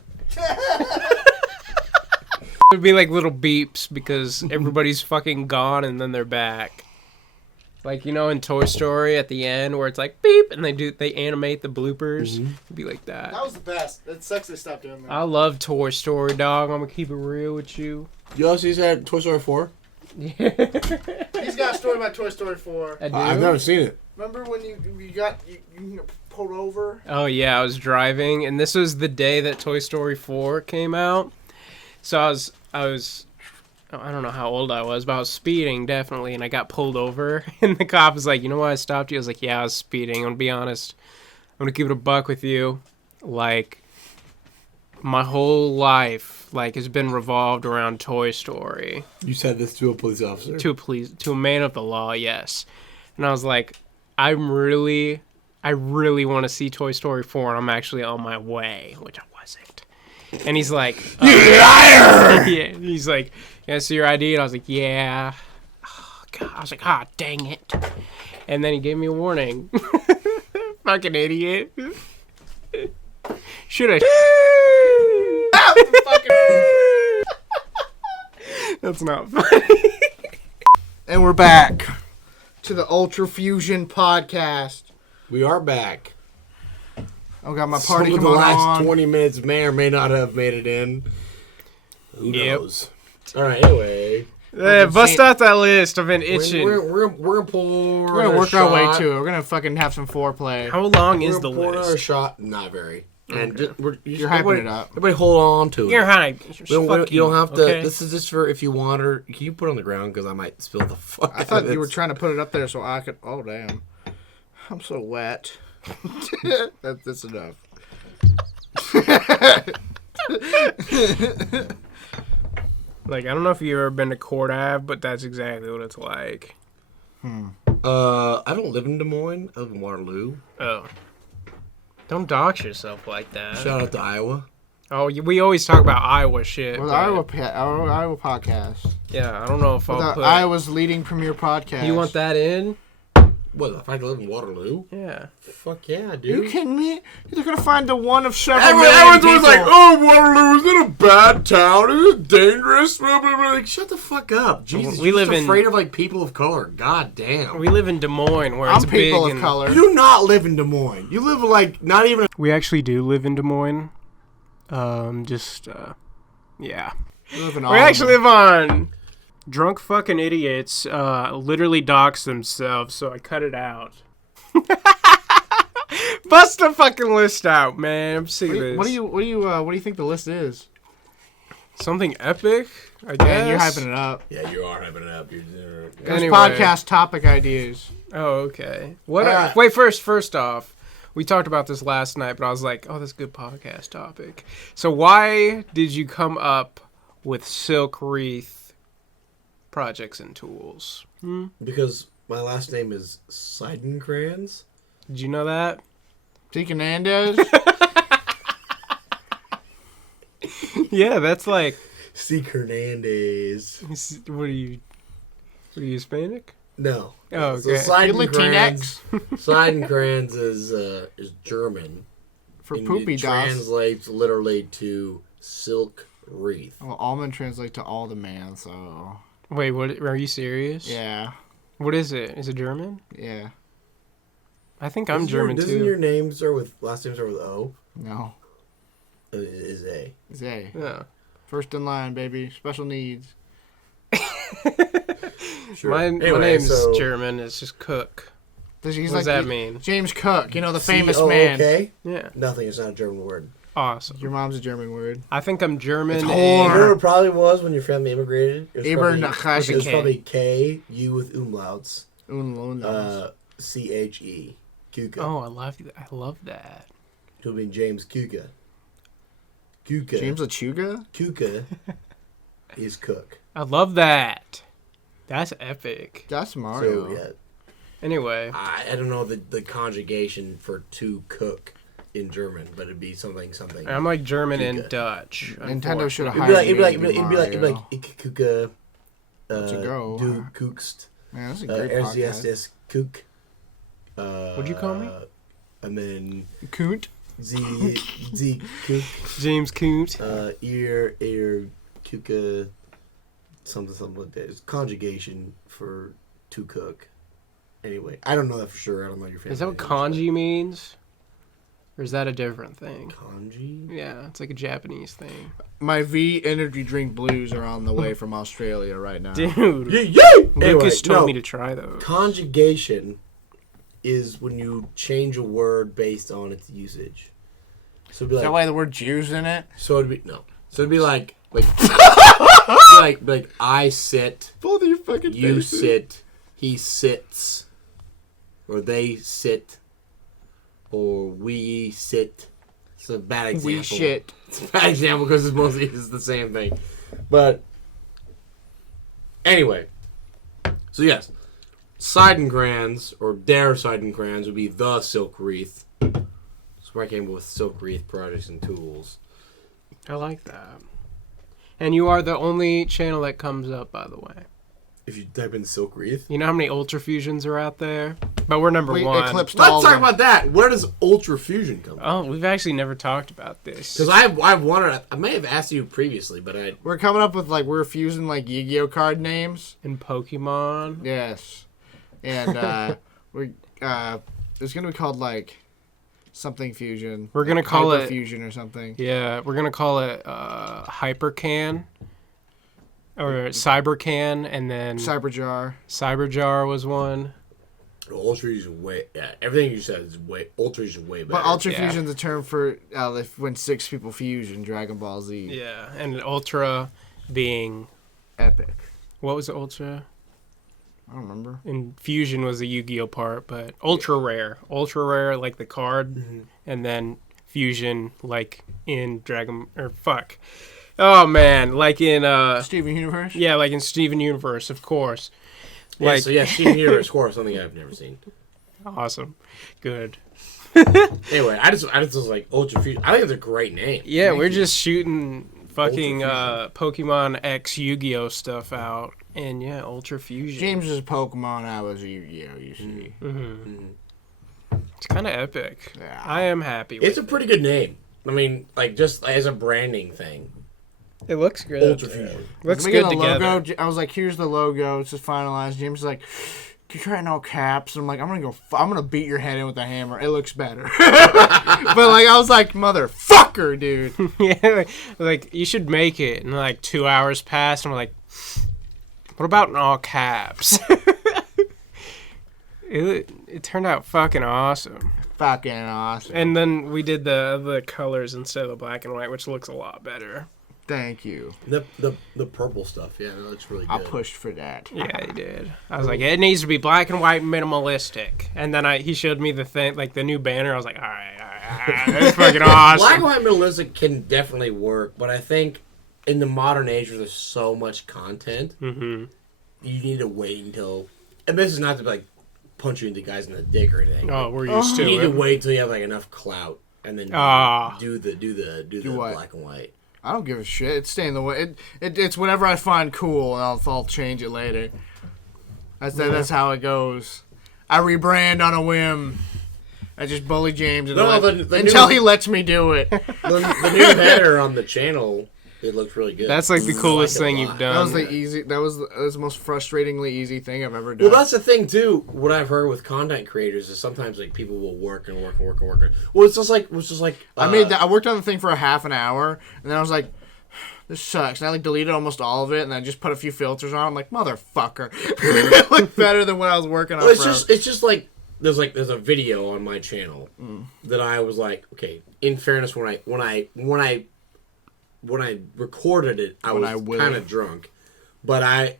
It would be like little beeps because everybody's fucking gone and then they're back. Like, you know, in Toy Story at the end where it's like beep and they animate the bloopers. It'd be like that. was the best. It sucks they stopped doing that. I love Toy Story, dog. I'm gonna keep it real with you. You also see that Toy Story 4? He's got a story about Toy Story 4. I do. I've never seen it. Remember when you pulled over? Oh yeah, I was driving, and this was the day that Toy Story 4 came out. So I was, I don't know how old I was, but I was speeding definitely, and I got pulled over. And the cop was like, "You know why I stopped you?" I was like, "Yeah, I was speeding." I'm gonna be honest. I'm gonna keep it a buck with you. Like, my whole life, like, has been revolved around Toy Story. You said this to a police officer. To a man of the law, yes. And I was like, I really want to see Toy Story 4, and I'm actually on my way, which I wasn't. And he's like, You liar! yeah. He's like, "Yeah, see your ID?" And I was like, "Yeah." Oh, God. I was like, "Ah, dang it!" And then he gave me a warning. Fucking idiot. Should have. That's not funny. And we're back to the UltraFusionCast. We are back. I've got my party Some of coming the last on. 20 minutes may or may not have made it in. Who Yep. knows? All right, anyway. Bust out that list. I've been itching. We're gonna pour. We're gonna work our way to it. We're gonna fucking have some foreplay. How long is We're the gonna pour another list? shot. Not very. And You're hyping it up. Everybody hold on to it. You're hype. You don't have to. Okay? This is just for if you want, or can you put it on the ground because I might spill the fuck. I thought you were trying to put it up there so I could. Oh damn, I'm so wet. That's enough. Like, I don't know if you've ever been to Court Ave, but that's exactly what it's like. I don't live in Des Moines. I live in Waterloo. Oh. Don't dox yourself like that. Shout out to Iowa. Oh, we always talk about Iowa shit. Well, but- our Iowa podcast. Yeah, I don't know if I'll put... Iowa's leading premier podcast. You want that in? What, if I live in Waterloo? Yeah. Fuck yeah, Are dude. you kidding me? You're gonna find the one of several Everyone's million always like, people. oh, Waterloo, is it a bad town? Is it dangerous? Blah, blah, blah. Like, shut the fuck up. Jesus, We you're live just in- afraid of, like, people of color. God damn. We live in Des Moines, where it's I'm big people of and... color. You do not live in Des Moines. You live, like, not even... We actually do live in Des Moines. Yeah. We live in We actually live on... Drunk fucking idiots literally dox themselves, so I cut it out. Bust the fucking list out, man. I'm sick of this. What do you think the list is? Something epic, I guess. Man, you're hyping it up. Yeah, you are hyping it up. There's Anyway. podcast topic ideas. Oh, okay. What? Wait, first off, we talked about this last night, but I was like, oh, that's a good podcast topic. So why did you come up with Silk Wreath projects and tools? Because my last name is Seidenkranz. Did you know that? Deacon Hernandez. Yeah, that's like... Seek Hernandez. What are you Hispanic? No. Oh, okay. So You Latinx Seidenkranz is German. for and poopy it dogs. translates literally to silk wreath. Well, almond translates to all the man, so Wait, what? Are you serious? yeah, What is it? Is it German? yeah. I think I'm German Doesn't too. your name start with last name start with O? No, It is A. Zay. Yeah. First in line, baby. Special needs. Sure. My Anyway, name's so- German. It's just Cook. He's What does like that the- mean? James Cook, the famous C-O-O-K? man. Yeah. Nothing. It's not a German word. Awesome. Your mom's a German word. I think I'm German. It's You whore. know what it probably was when your family immigrated? It was Eber probably, Nakashi. it was K. probably K, U with umlauts, Unlonas. C-H-E. Kuka. Oh, I love that. It would be James Kuka. Kuka. James Lachuga? Kuka is cook. I love that. That's epic. That's Mario. So, yeah. Anyway, I don't know the conjugation for to cook in German, but it'd be something. I'm like German and Kuka. Dutch. Nintendo should have It'd be hired like, me it'd to be like, Mario. ik kuka, Let's go. du kookst, Man, that's a great RCS podcast. is kook. What'd you call me? And then Coont. Z kook, James Coont. ear kuka, something like that. It's conjugation for to cook. Anyway, I don't know that for sure. I don't know your family. Is that what name, kanji means? Or is that a different thing? but Kanji? Yeah, it's like a Japanese thing. My V energy drink blues are on the way from Australia right now. Dude, Yeah. Lucas told me to try those. Conjugation is when you change a word based on its usage. So it'd be Is that like, why the word Jews in it? so it'd be no. So it'd be like like I sit, Both of you fucking you faces. sit, he sits, or they sit, or we sit. It's a bad example. We shit. It's a bad example because it's the same thing. But anyway, so yes, Seidenkranz or Der Seidenkranz would be the Silk Wreath. That's where I came up with Silk Wreath projects and tools. I like that. And you are the only channel that comes up, by the way. If you type in Silk Wreath. You know how many UltraFusions are out there? But we're number We one. eclipsed all Let's talk them. about that. Where does Ultra Fusion come from? Oh, we've actually never talked about this. Because I've wanted. I may have asked you previously, but I. We're coming up with we're fusing Yu-Gi-Oh card names. In Pokemon. Yes, and it's gonna be called something fusion. We're gonna call Hyper it- fusion or something. Yeah, we're going to call it Hypercan. Or Cybercan, and then Cyberjar. Cyberjar was one. UltraFusion is way. Yeah, everything you said is way. UltraFusion is way better. But UltraFusion's a term for when 6 people fuse in Dragon Ball Z. Yeah, and Ultra being Epic. what was Ultra? I don't remember. And Fusion was the Yu-Gi-Oh part, but Ultra Rare like the card, and then Fusion like in Dragon or fuck. Oh man, like in Steven Universe? yeah, like in Steven Universe, of course. Yeah, so yeah, Steven Universe Core is something I've never seen. Awesome. Good. Anyway, I just was like UltraFusion. I think it's a great name. Yeah, we're just shooting fucking Pokemon X Yu-Gi-Oh stuff out, and yeah, Ultra Fusion. James was Pokemon, I was Yu-Gi-Oh, you see. It's kind of epic. Yeah. I am happy with It's a pretty good name. I mean, like just as a branding thing. it. Looks good. UltraFusion. Looks We good get the together. logo. I was like, here's the logo. It's just finalized. James is like, can you try it in all caps? And I'm like, I'm gonna beat your head in with a hammer. It looks better. But like, I was like, motherfucker, dude. Yeah, like you should make it. And like 2 hours passed, and I'm like, what about in all caps? It turned out fucking awesome. Fucking awesome. And then we did the colors instead of the black and white, which looks a lot better. Thank you. The purple stuff, yeah, that looks really good. I pushed for that. Yeah, he did. I was like, it needs to be black and white, minimalistic. And then he showed me the thing, like the new banner. I was like, all right, that's fucking awesome. Black and white minimalistic can definitely work, but I think in the modern age where there's so much content, you need to wait until. And this is not to like punch you into guys in the dick or anything. Oh, we're used You to need to it. wait until you have like enough clout, and then do the what? black and white. I don't give a shit. It's staying the way. It's whatever I find cool, and I'll change it later. That's how it goes. I rebrand on a whim. I just bully James until he lets me do it. The new header on the channel, it looks really good. That's like the coolest I like it a thing you've lot. done. That was the most frustratingly easy thing I've ever done. Well, that's the thing too. What I've heard with content creators is sometimes like people will work. Well, it's just like I worked on the thing for a half an hour, and then I was like, this sucks. And I like deleted almost all of it, and then I just put a few filters on. I'm like, motherfucker, it looked better than what I was working on. Well, it's just like there's a video on my channel that I was like, okay. In fairness, when I recorded it, I was kind of drunk. But I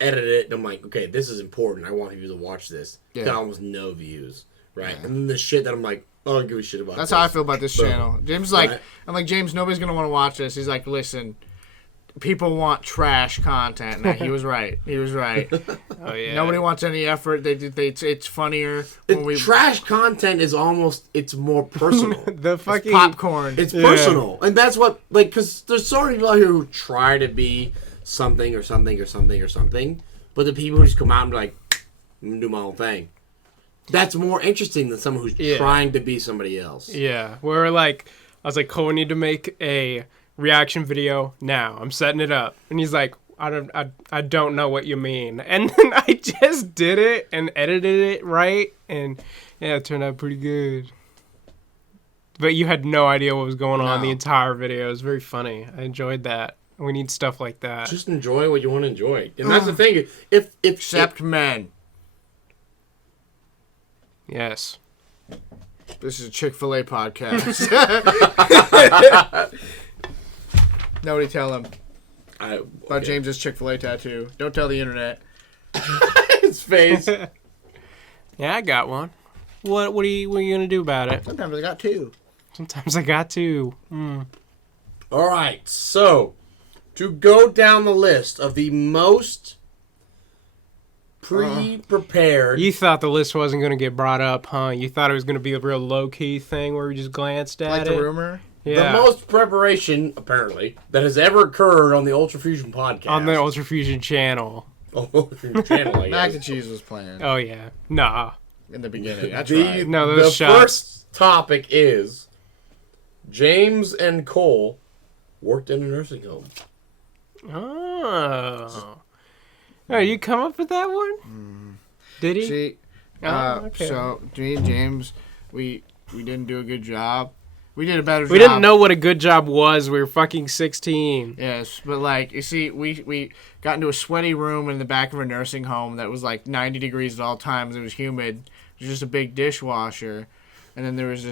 edited it, and I'm like, okay, this is important. I want you to watch this. Yeah. Got almost no views, right? Yeah. And then the shit that I'm like, I don't give a shit about. That's how I feel about this channel. James is like, right. I'm like, James, nobody's gonna want to watch this. He's like, listen, people want trash content. And he was right. He was right. Oh yeah. Nobody wants any effort. It's funnier when we trash content is it's more personal. The fucking popcorn. It's personal, and that's what because there's so many people out here who try to be something or something or something or something, but the people who just come out and be like, I'm gonna do my own thing. That's more interesting than someone who's trying to be somebody else. Yeah, we're like, I was like, Cole, we need to make a reaction video now. I'm setting it up, and he's like, I don't know what you mean, and then I just did it and edited it right, and yeah, it turned out pretty good. But you had no idea what was going on the entire video. It was very funny. I enjoyed that. We need stuff like that. Just enjoy what you want to enjoy, and that's the thing. If men. Yes. This is a Chick-fil-A podcast. Nobody tell him about James's Chick-fil-A tattoo. Don't tell the internet. his face. Yeah, I got one. What are you gonna do about it? Sometimes I got two. Sometimes I got two. All right, so to go down the list of the most pre-prepared. You thought the list wasn't going to get brought up, huh? You thought it was going to be a real low-key thing where we just glanced at Like it? the rumor? Yeah. The most preparation, apparently, that has ever occurred on the UltraFusion podcast. On the UltraFusion channel. UltraFusion channel, I Mac guess. and cheese was planned Oh, yeah. Nah. in the beginning. That's The, right. No, the those shots. first topic is James and Cole worked in a nursing home. Oh. Oh, you come up with that one? Did he? See, Oh, okay. so me and James, we didn't do a good job, We did a better job. We didn't know what a good job was. We were fucking 16. Yes, but like you see, we got into a sweaty room in the back of a nursing home that was like 90 degrees at all times. It was humid. It was just a big dishwasher, and then there was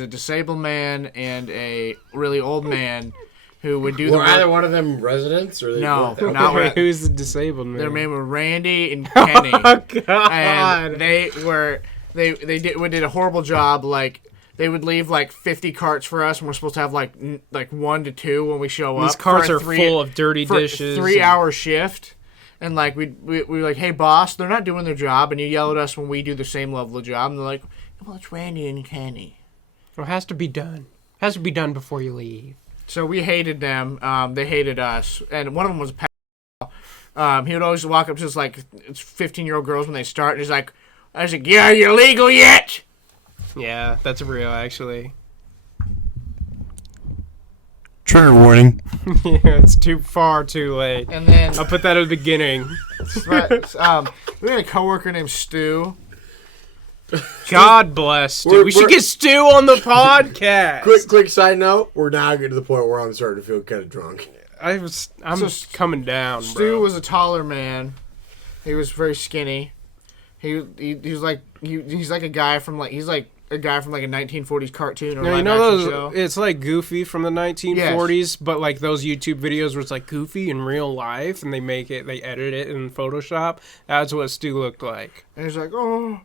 a disabled man and a really old man who would do the work. either one of them residents or No, not Who's the disabled man? Their name were Randy and Kenny. Oh God! And they did a horrible job. Like they would leave like 50 carts for us, and we're supposed to have like 1 to 2 when we show up. These carts are full of dirty dishes. For a 3-hour shift, and like we were like, "Hey boss, they're not doing their job," and you yell at us when we do the same level of job, and they're like, "Well, it's Randy and Kenny." Well, it has to be done. It has to be done before you leave. So we hated them. They hated us, and one of them was a pal. He would always walk up to us like 15-year-old girls when they start, and he's like, "I was like, yeah, are you legal yet?" Yeah, that's real, actually. Trigger warning. Yeah, it's too late. And then I'll put that at the beginning. we had a coworker named Stu. God bless Stu. We should get Stu on the podcast. Quick side note. We're now getting to the point where I'm starting to feel kind of drunk. I'm coming down, bro. Stu was a taller man. He was very skinny. He was like he's like a guy from like a 1940s cartoon or you know those those? It's like Goofy from the 1940s, but like those YouTube videos where it's like Goofy in real life, and they edit it in Photoshop. That's what Stu looked like. And he's like, oh,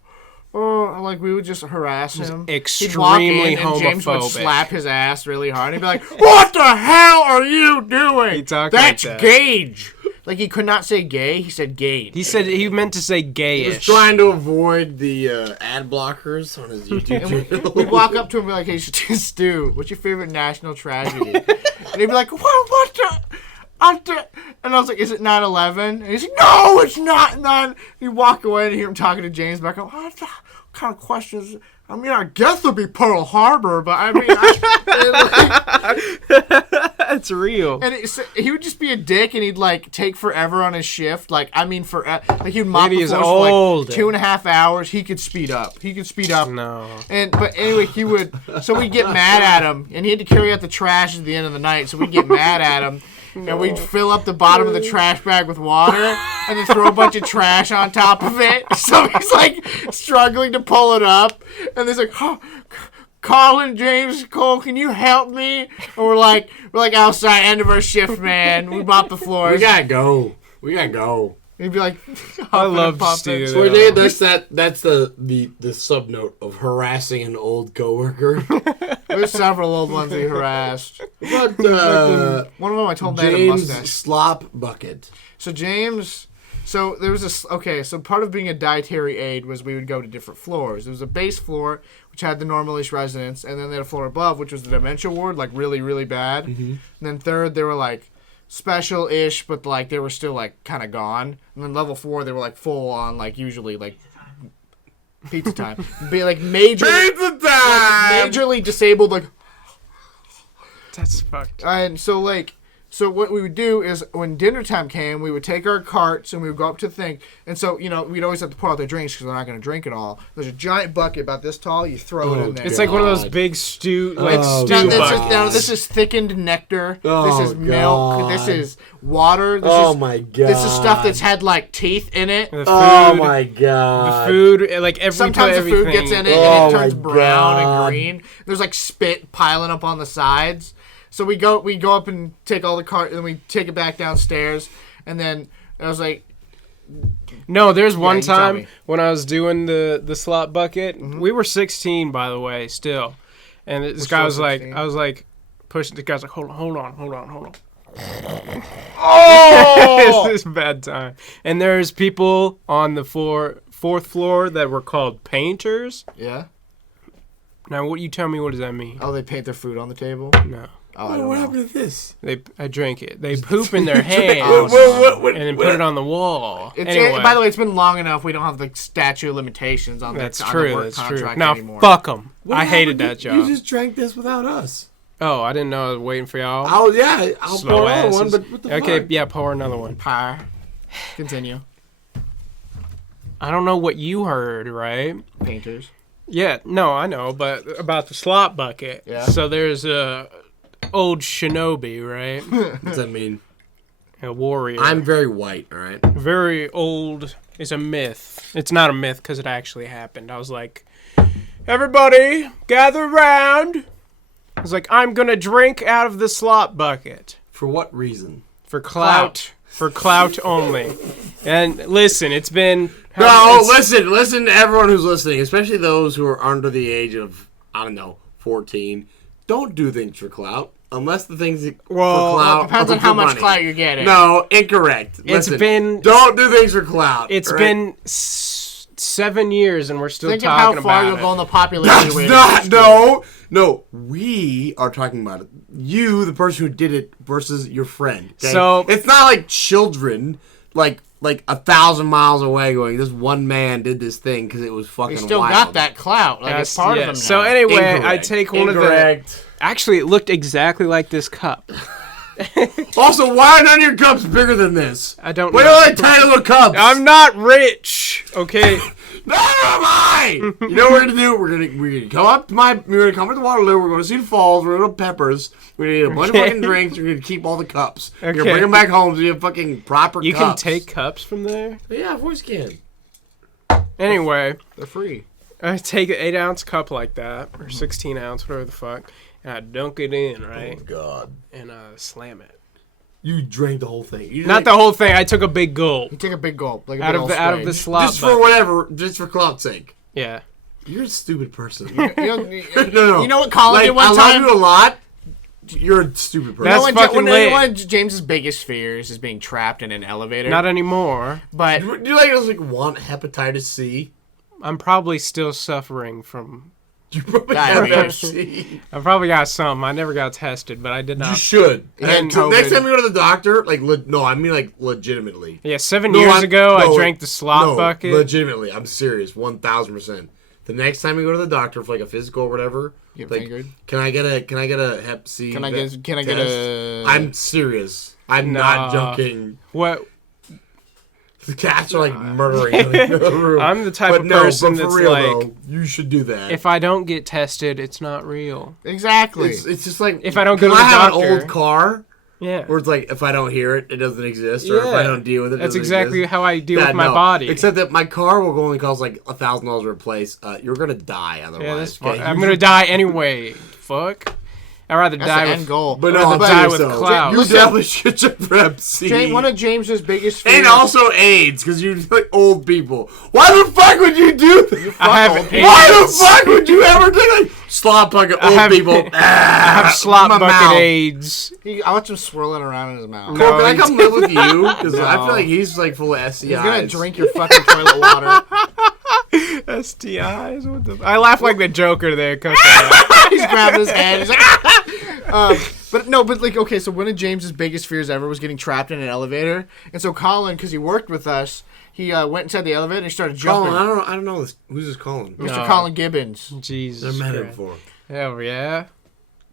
like we would just harass him. Extremely He'd walk in, and James would homophobic. slap his ass really hard. He'd be like, "What the hell are you doing? He talked That's like that. Gage." Like he could not say gay. He said gage. He meant to say He's gayish. trying to avoid the ad blockers on his YouTube channel. We'd walk up to him and be like, "Hey, Stu, what's your favorite national tragedy?" And he'd be like, "What the?" And I was like, "Is it 9/11?" And he's like, "No, it's not none." You walk away and hear him talking to James back. What kind of questions? I mean, I guess it'd be Pearl Harbor, but I mean, That's real. and he would just be a dick, and he'd like take forever on his shift. Like he'd mop the He's floors old. for like 2.5 hours. He could speed up. No. But anyway, so we'd get mad at him, and he had to carry out the trash at the end of the night. So we'd get mad at him, and we'd fill up the bottom of the trash bag with water, and then throw a bunch of trash on top of it. So he's like struggling to pull it up, and he's like, "Oh, Colin, James, Cole, can you help me?" And we're like outside, end of our shift, man. We mop the floors. We gotta go. He'd be like, I love Stu. So that's the sub note of harassing an old coworker. There's several old ones he harassed. But One of them I told him they had a James mustache. Slop Bucket. So James, there was this. Okay, so part of being a dietary aide was we would go to different floors. There was a base floor which had the normalish residents, and then they had a floor above which was the dementia ward, like really really bad. Mm-hmm. And then third, they were like special-ish, but like they were still like kind of gone. And then level 4, they were like full on, like usually like pizza time, be like Pizza time! majorly disabled, like. That's fucked. And so what we would do is when dinner time came, we would take our carts and we would go up to the thing. And so, we'd always have to pour out their drinks because they're not going to drink it all. There's a giant bucket about this tall. You throw it in there. It's like one of those big stew buckets. This is thickened nectar. Oh, this is milk. God. This is water. My God. This is stuff that's had like teeth in it. The food, Oh my God. The food, like Sometimes the food gets in it Oh, and it turns my brown God. and green. There's like spit piling up on the sides. So we go up and take all the cart, and then we take it back downstairs. And then I was like, No, there's one you tell time me. when I was doing the slot bucket. We were 16, by the way, still. And this guy was like, 16. I was like, pushing. The guy's like, hold on. oh! It's this bad time. And there's people on the fourth floor that were called painters. Yeah. Now, you tell me, what does that mean? Oh, they paint their food on the table? No. Oh, I don't What know. happened to this? I drank it. They poop in their hands What? and then put it on the wall. Anyway, By the way, it's been long enough. We don't have the statute of limitations on that's the true. work That's contract true. Now, anymore. fuck them. What I hated happened? that job. You just drank this without us. Oh, I didn't know I was waiting for y'all. Oh, yeah. I'll Slow pour another one, asses. but what the Okay, fuck? yeah, pour another one. Pie. Continue. I don't know what you heard, right? Painters. Yeah, no, I know, but about the slop bucket. Yeah. So there's a old shinobi, right? What's that mean? A warrior. I'm very white, all right? Very old. It's a myth. It's not a myth because it actually happened. I was like, everybody, gather round. I was like, I'm going to drink out of the slop bucket. For what reason? For clout. For clout only. And listen, it's been... No, listen to everyone who's listening, especially those who are under the age of, I don't know, 14. Don't do things for clout. Unless the things for clout depends on how much clout you're getting. No, incorrect. Listen, been... Don't do things for clout. It's right? been 7 years and we're still Think of talking how far about you'll it. go in the popularity rate. No, we are talking about it. You, the person who did it, versus your friend. Okay? So it's not like children, like 1,000 miles away, going, this one man did this thing because it was fucking. You still wild. got that clout. Like it's part of them now. So anyway, Incorrect. I take one Incorrect. of the... Actually, it looked exactly like this cup. Also, why are none of your cups bigger than this? I don't Why know. are they tiny little cups? I'm not rich, okay? Neither am I. You know what we're gonna do? We're gonna come up to the Waterloo. We're gonna see the falls. We're gonna go to Peppers. We're gonna eat a bunch of fucking drinks. We're gonna keep all the cups. We're gonna Okay. bring them back home so you have fucking proper You cups. can take cups from there? Yeah, of course you Anyway, They're free. I take an 8-ounce cup like that, or 16-ounce, whatever the fuck, and I dunk it in, right? Oh God! And slam it. You drank the whole thing. You Not the whole thing. I took a big gulp You take a big gulp, like a out big of the swig. slop just for bucket. whatever, just for clout's sake. Yeah. You're a stupid person. No. You know what Colin did one I time? love you a lot. You're a stupid person. That's fucking lit. One of James's biggest fears is being trapped in an elevator. Not anymore. but Do you like want hepatitis C? I'm probably still suffering from... You probably have Diabetes. C. I probably got some. I never got tested, but I did You not. should. And COVID. next time you go to the doctor, I mean legitimately. Yeah, 7 years ago, I drank the slop No, bucket. legitimately. I'm serious. 1,000%. The next time you go to the doctor for like a physical or whatever, Get like, fingered? can I get a Hep C? Can I get test? a? I'm serious. I'm not joking. What? The cats are like murdering in the room. I'm the type but of person but for that's real, like, though, you should do that. if I don't get tested, it's not real. Exactly. It's just like If I don't go to can the I have doctor- an old car Yeah. where it's like if I don't hear it, it doesn't exist, or if I don't deal with it, it That's doesn't exactly exist. how I deal Yeah, with my no. body. Except that my car will only cost like $1,000 to replace. You're gonna die otherwise. Yeah, that's okay? fine. I'm gonna die anyway. Fuck. I'd rather That's die the with... end goal. But I'd no, rather by die with yourself. clout. You Listen- definitely should check for Hep C. One of James's biggest fears. And also AIDS, because you're like old people. Why the fuck would you do that? I have old AIDS. Why the fuck would you ever do like slop bucket old have- people? I have slop my bucket mouth. AIDS. I watch him swirling around in his mouth. No. Cole, can I come live with you? Because I No. feel like he's like full of STIs. He's gonna drink your fucking toilet water. STIs? What the... I laugh like the Joker there. He's grabbing his head. He's like, but like, okay, so one of James's biggest fears ever was getting trapped in an elevator, and so Colin, because he worked with us, he went inside the elevator and he started jumping. Colin, I don't know this. Who's this Colin? Mr. No. Colin Gibbons. Jesus Never met him Christ. before. Hell yeah.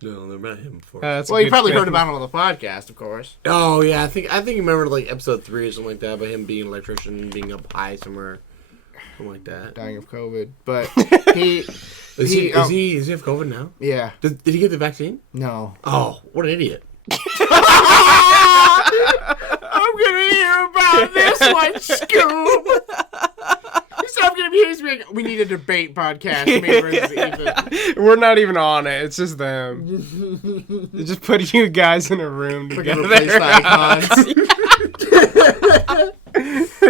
No, never met him before. That's a Well, you good probably friend. heard about him on the podcast, of course. Oh yeah, I think you remember like episode 3 or something like that, about him being an electrician, being up high somewhere, something like that. Dying of COVID, but he, Is he have COVID now? yeah, Did he get the vaccine? no. Oh, what an idiot! I'm gonna hear about this one, Scoob. I'm gonna be here. We need a debate podcast. Me versus Ethan. We're not even on it. It's just them. They just put you guys in a room We're together. gonna replace the icons.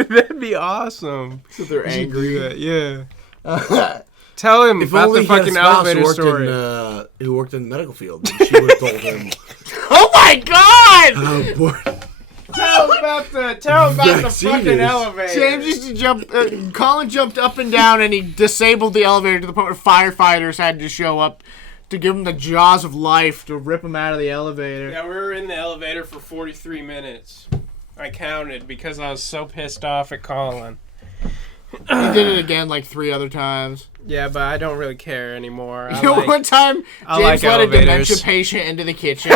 That'd be awesome. So they're We should angry. do that, yeah. Tell him If about only the he had a fucking spouse elevator who worked story. who worked in the medical field, then she would have told him. Oh my god! How important. Tell him about the Vaccine fucking is- elevator. James used to jump. Colin jumped up and down, and he disabled the elevator to the point where firefighters had to show up to give him the jaws of life to rip him out of the elevator. Yeah, we were in the elevator for 43 minutes. I counted because I was so pissed off at Colin. He did it again like 3 other times. Yeah, but I don't really care anymore. One time, I James like let a elevators. dementia patient into the kitchen.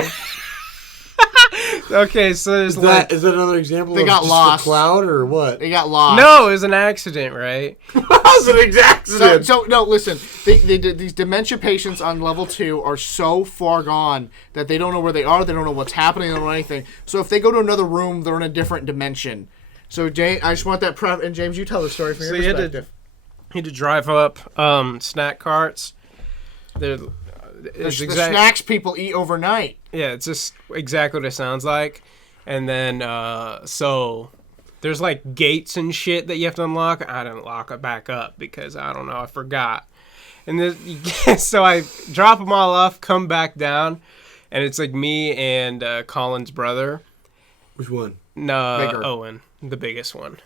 Okay, so there's Is that another example They of got just lost. a cloud or what? They got lost. No, it was an accident, right? How's an accident? So no, listen. These dementia patients on level 2 are so far gone that they don't know where they are. They don't know what's happening. They don't know anything. So if they go to another room, they're in a different dimension. So James, I just want that prep. And James, you tell the story from your perspective. He had to drive up snack carts. The snacks people eat overnight. Yeah, it's just exactly what it sounds like. And then, so there's like gates and shit that you have to unlock. I didn't lock it back up because I don't know, I forgot. And then, so I drop them all off, come back down, and it's like me and Colin's brother. Which one? No, Bigger. Owen, the biggest one,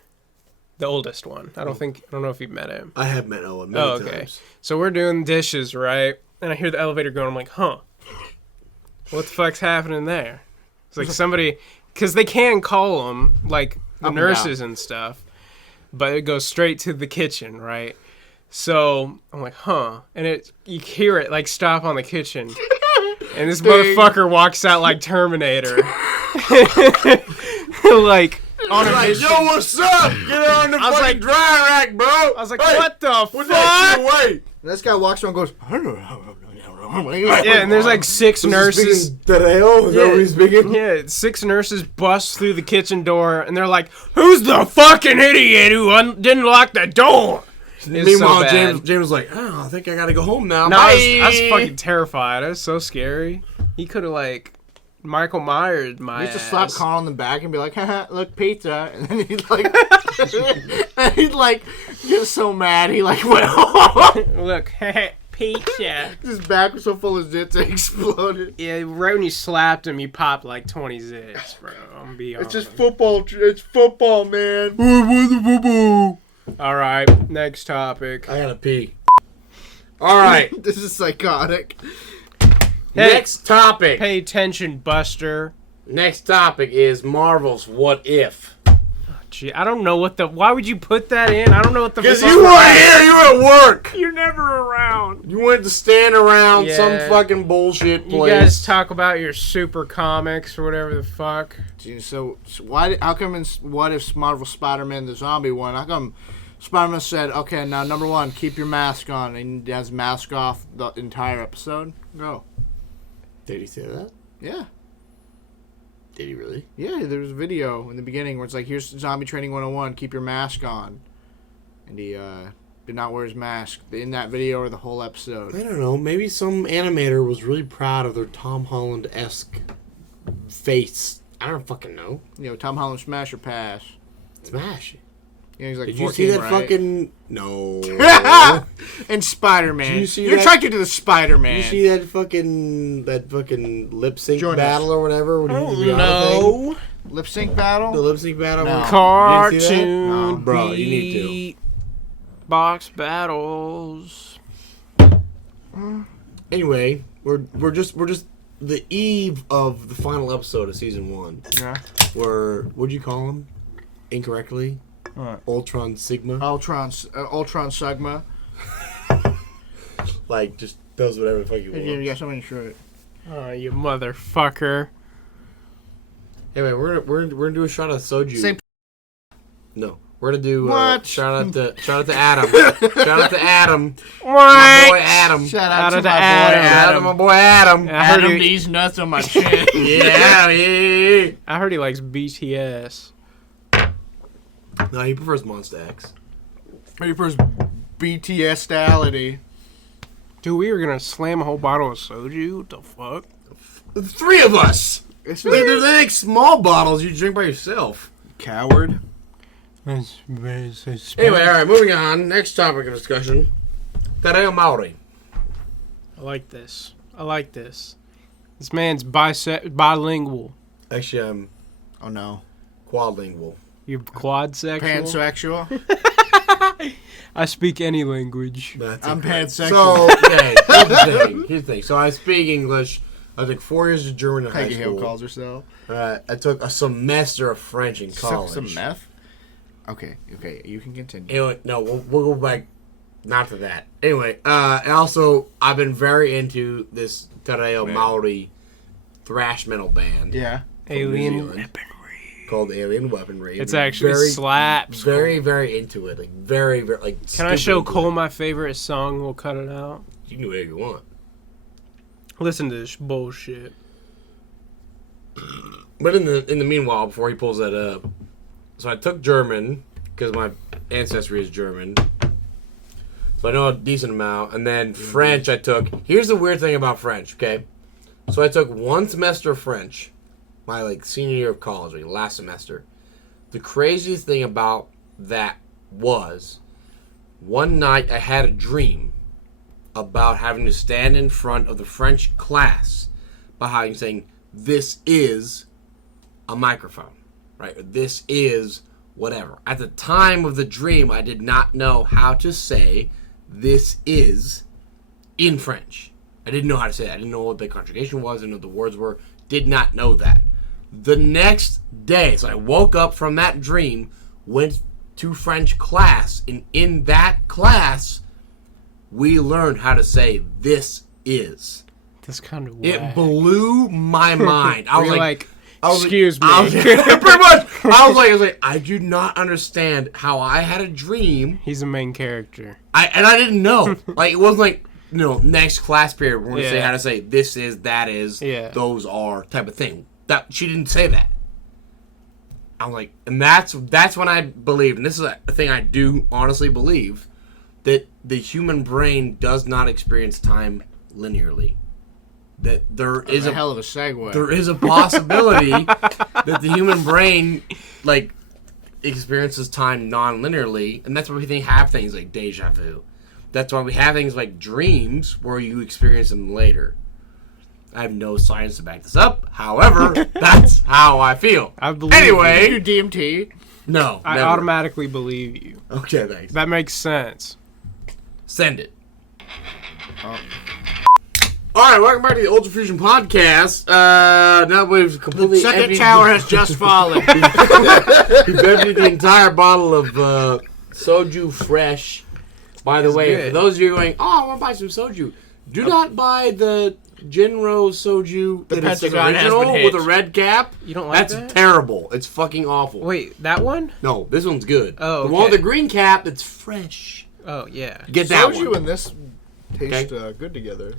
the oldest one. I don't know if you've met him. I have met Owen many Okay. times. So we're doing dishes, right? And I hear the elevator going. I'm like, huh, what the fuck's happening there? It's like somebody, because they can call them, like the Up and nurses and stuff, but it goes straight to the kitchen, right? So I'm like, huh, and you hear it like stop on the kitchen, and this motherfucker walks out like Terminator, like. On a mission. Yo, what's up? Get on the fucking like- dry rack, bro. I I was like, what the fuck? Away. And this guy walks around and goes, Yeah, and there's like 6 nurses. Tereo? Is that what he's speaking? Yeah, 6 nurses bust through the kitchen door, and they're like, "Who's the fucking idiot who didn't lock the door?" It's Meanwhile, so bad. James was like, oh, I think I gotta go home now. No, Bye. I was fucking terrified. It was so scary. He could have like Michael Myers my He used to ass. slap Colin on the back and be like, haha, look, pizza. And then he'd like, and he'd like, get so mad, he like went, Look, pizza. his back was so full of zits it exploded. Yeah, right when you slapped him, you popped like 20 zits, bro. I'm gonna be It's honest. just football, it's football, man. All right, next topic. I gotta pee. All right. This is psychotic. Hey, Next topic. pay attention, Buster. Next topic is Marvel's What If. Gee, I don't know what the. Why would you put that in? I don't know what the. Because fuck- you weren't here, you were at work. You're never around. You went to stand around Yeah. some fucking bullshit You place. guys talk about your super comics or whatever the fuck. Gee, so why? How come in What If Marvel Spider-Man the zombie one? How come Spider-Man said, okay, now number 1, keep your mask on, and he has mask off the entire episode? Go. Did he say that? Yeah. Did he really? Yeah, there was a video in the beginning where it's like, here's Zombie Training 101, keep your mask on. And he did not wear his mask in that video or the whole episode. I don't know. Maybe some animator was really proud of their Tom Holland-esque face. I don't fucking know. You know, Tom Holland smash or pass. Smash. Yeah, he's like Did 14, you see that right? fucking... No. And Spider-Man. Did you see You're that- attracted to the Did Spider-Man. you see that fucking lip sync Join us. battle or whatever? When he did the Rihanna No. Lip sync battle? thing? The lip sync battle? No. You didn't see that? Cartoon. No. Bro, you need to. beat Box battles. Anyway, we're just the eve of the final episode of season 1. Yeah. Where what'd you call him? Incorrectly? What? Ultron Sigma. Ultron Sigma. Like just does whatever the fuck he You wants. got something to show it. Oh, you motherfucker. Anyway, we're gonna do a shot of soju. Say No, we're gonna do What? shout out to Adam. Shout out to Adam. My What? boy Adam. shout Out out of to the my boy Adam. Shout out to Adam. my boy Adam. I heard, Adam, he, these nuts on my chin. Yeah. I heard he likes BTS. No, he prefers Monster X. Ready for his BTS-tality. Dude, we were gonna slam a whole bottle of soju? What the fuck? The 3 of us. It's They're like small bottles you drink by yourself. coward. Anyway, all right, moving on. Next topic of discussion. Tereo Maori. I like this. I like this. This man's bilingual. Actually, I'm Oh no. quadlingual. You're quadsexual? Pansexual. I speak any language. That's I'm incorrect. pansexual. So, okay, here's the thing. So I speak English. I took 4 years of German in high Peggy Hill school. calls herself. I took a semester of French in college. Some meth? Okay, you can continue. Anyway, no, we'll go back, not to that. Anyway, and also, I've been very into this Tereo Maori thrash metal band. Yeah. Alien Zealand. weaponry. Called Alien Weaponry. It's actually slaps. Very, very into it. Like, very, very, like... Can I show stupid Cole into it. my favorite song? We'll cut it out. You can do whatever you want. Listen to this bullshit. But in the meanwhile, before he pulls that up, so I took German, because my ancestry is German. So I know a decent amount. And then French I took. Here's the weird thing about French, okay? So I took 1 semester of French, my like senior year of college, like last semester. The craziest thing about that was one night I had a dream about having to stand in front of the French class behind saying, this is a microphone, right? Or this is whatever. At the time of the dream, I did not know how to say this is in French. I didn't know how to say that. I didn't know what the conjugation was. I didn't know what the words were. Did not know that. The next day, so I woke up from that dream, went to French class, and in that class, we learned how to say this is. That's kind of It whack. blew my mind. I was You're like, excuse me. pretty much. I was like, I do not understand how I had a dream. He's a main character. I didn't know. Like, it wasn't like, next class period, we're going to say Yeah. how to say this is, that is, Yeah. those are type of thing. That she didn't say that. I'm like, and that's when I believed, and this is a thing I do honestly believe, that the human brain does not experience time linearly. That there is a hell of a segue. there is a possibility that the human brain like experiences time non-linearly, and that's why we have things like deja vu. That's why we have things like dreams where you experience them later. I have no science to back this up. However, that's how I feel. I believe Anyway, you do DMT. no, I never. automatically believe you. Okay, thanks. That makes sense. Send it. All right, welcome back to the UltraFusion Podcast. Now we've completely Second emptied tower has just fallen. We've emptied the entire bottle of soju fresh. By the way, good. for those of you going, I want to buy some soju, do not buy the Jinro soju The that is Pentagon has original been with a hit. red cap. You don't like That's that? terrible. It's fucking awful. Wait, that one? No, this one's good. Oh, the one with okay. the green cap that's fresh. Oh, yeah. Get that Soju one. and this taste Okay. good together.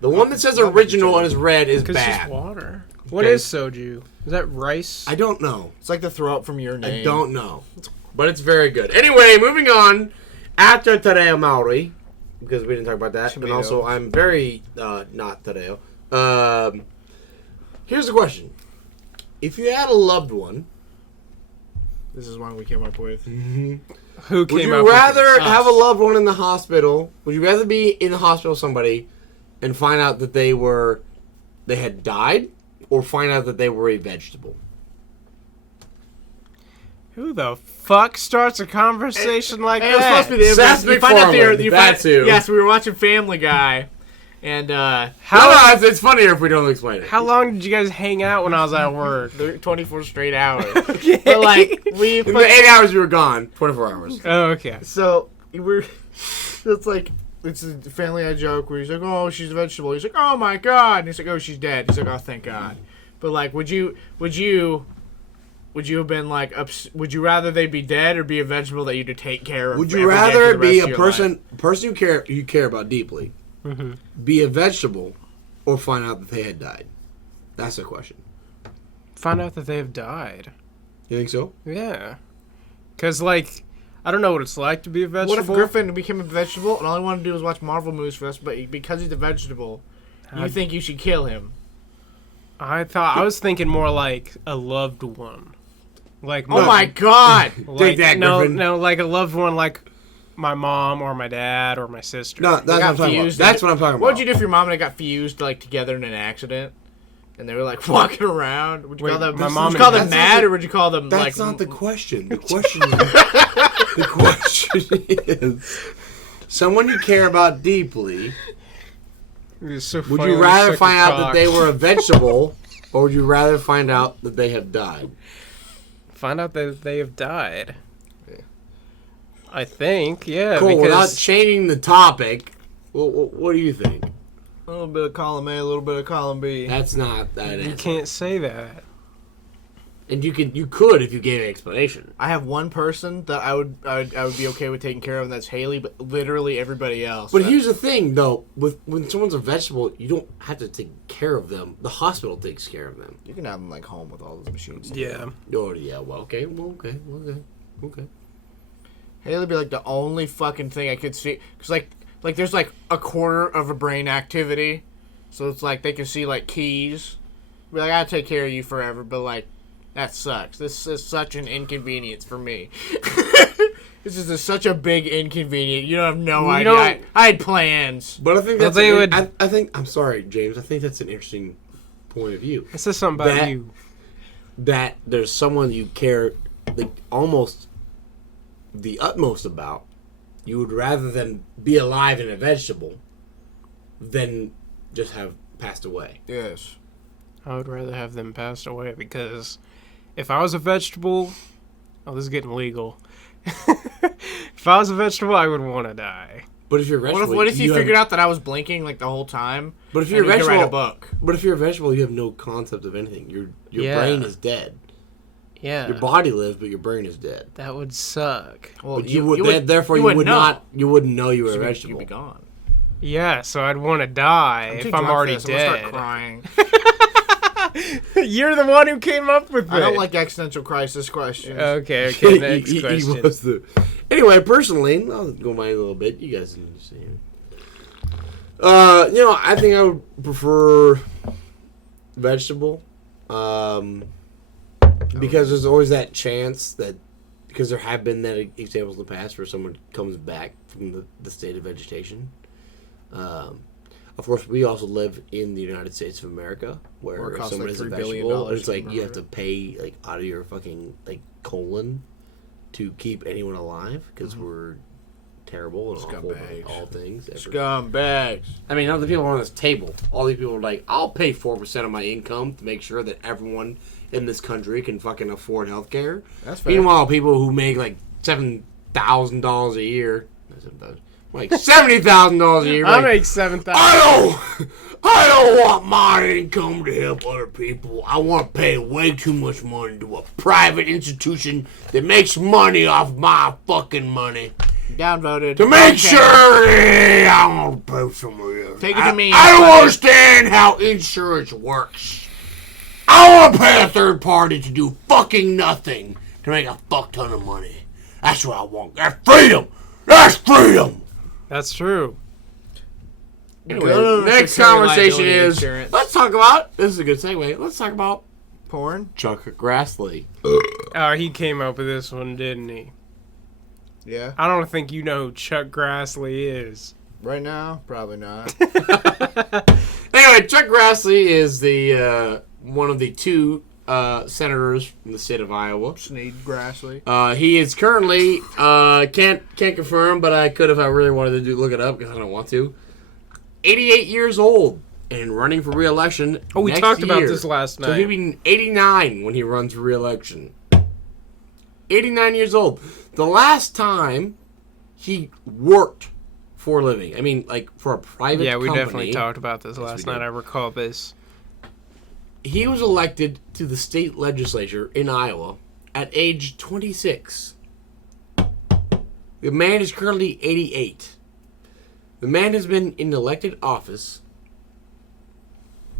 The one that says original and is red is Because it's just bad. water. What Okay. is soju? Is that rice? I don't know. It's like the throw up from your name. I don't know. But it's very good. Anyway, moving on. After Tereo Maori, because we didn't talk about that. Tomato. And also, I'm very not Tereo. Here's the question. If you had a loved one, This is one we came up with. Who would came you up with rather this? have a loved one in the hospital? Would you rather be in the hospital with somebody and find out that they had died, or find out that they were a vegetable? Who the fuck starts a conversation like It was supposed to that? be the Seth you find out MacFarlane, you that find, too. Yes, we were watching Family Guy, and No, it's funnier if we don't explain it. How long did you guys hang out when I was at work? 24 straight hours. But like we In the 8 hours you were gone, 24 hours. Oh, okay. so we're it's like it's a Family Guy joke where he's like, oh, she's a vegetable. He's like, oh my god. And he's like, oh, she's dead. He's like, oh, thank God. But like, would you have been like, would you rather they be dead or be a vegetable that you to take care of? Would you every day for rather the be rest a of your life? person you care about deeply, be a vegetable, or find out that they had died? That's the question. Find out that they have died. You think so? Yeah. Because, like, I don't know what it's like to be a What vegetable. if Griffin became a vegetable and all he wanted to do was watch Marvel movies for us, but because he's a vegetable, you think you should kill him? I was thinking more like a loved one. Like Oh my god! like, that, no, Griffin. no, like a loved one, like my mom or my dad or my sister. No, that's what I'm got talking about. fused That's and- what I'm talking about. What would you do if your mom and I got fused like together in an accident, and they were like walking around? Would you Wait, call them? my Would mom you call and- them That's not mad, the- or would you call them That's like? not the question. The question the question is, someone you care about deeply, It's so would funny you when rather suck find a out that cock. they were a vegetable, or would you rather find out that they have died? Find out that they have died. I think, yeah. Cool, without because changing the topic, what do you think? A little bit of column A, a little bit of column B. That's not that you answer. can't say that. And you could if you gave an explanation. I have one person that I would be okay with taking care of, and that's Haley. But literally everybody else. But here's the thing, though: when someone's a vegetable, you don't have to take care of them. The hospital takes care of them. You can have them like home with all those machines. Yeah. Oh yeah. Well, okay. Haley would be like the only fucking thing I could see, because like there's like a quarter of a brain activity, so it's like they can see like keys. Be like, I take care of you forever, but like. That sucks. This is such an inconvenience for me. This is such a big inconvenience. You don't have no idea. I had plans. But I think that's I think I'm sorry, James. I think that's an interesting point of view. It says something about you. That there's someone you care like almost the utmost about. You would rather than be alive in a vegetable than just have passed away. Yes. I would rather have them passed away because if I was a vegetable, this is getting legal. If I was a vegetable, I would want to die. But if you're a vegetable, what if you figured out that I was blinking like the whole time? But if you're a vegetable, write a book. But if you're a vegetable, you have no concept of anything. Your brain is dead. Yeah. Your body lives, but your brain is dead. That would suck. Well, but you wouldn't know you were a vegetable. You'd be gone. Yeah, so I'd want to die if I'm already dead. I'm gonna start crying. You're the one who came up with it. I don't like existential crisis questions. Okay, next question. Anyway, personally, I'll go mine a little bit. You guys can understand. I think I would prefer vegetable. Because there's always that chance that, because there have been that examples in the past where someone comes back from the state of vegetation. Of course, we also live in the United States of America, where if someone is a vegetable, it's like you have to pay like out of your fucking like colon to keep anyone alive because we're terrible and awful about all things. Scumbags. I mean, other people on this table, all these people are like, I'll pay 4% of my income to make sure that everyone in this country can fucking afford healthcare. That's fair. Meanwhile, people who make like $7,000 a year, like $70,000 a year. I make $7,000. I don't want my income to help other people. I want to pay way too much money to a private institution that makes money off my fucking money. Downvoted. To make sure I want to pay somebody else. Take it to me. I don't understand how insurance works. I want to pay a third party to do fucking nothing to make a fuck ton of money. That's what I want. That's freedom. That's freedom. That's true. Anyway, next conversation is, let's talk about, this is a good segue, let's talk about porn. Chuck Grassley. Oh, he came up with this one, didn't he? Yeah. I don't think you know who Chuck Grassley is. Right now? Probably not. Anyway, Chuck Grassley is the one of the two senators from the state of Iowa. Sneed Grassley. He is currently, can't confirm, but I could if I really wanted to look it up because I don't want to. 88 years old and running for re-election. Oh, we talked about this last night. So he'll be 89 when he runs for re-election. 89 years old. The last time he worked for a living, I mean, like for a private company. Yeah, we definitely talked about this last night. I recall this. He was elected to the state legislature in Iowa at age 26. The man is currently 88. The man has been in elected office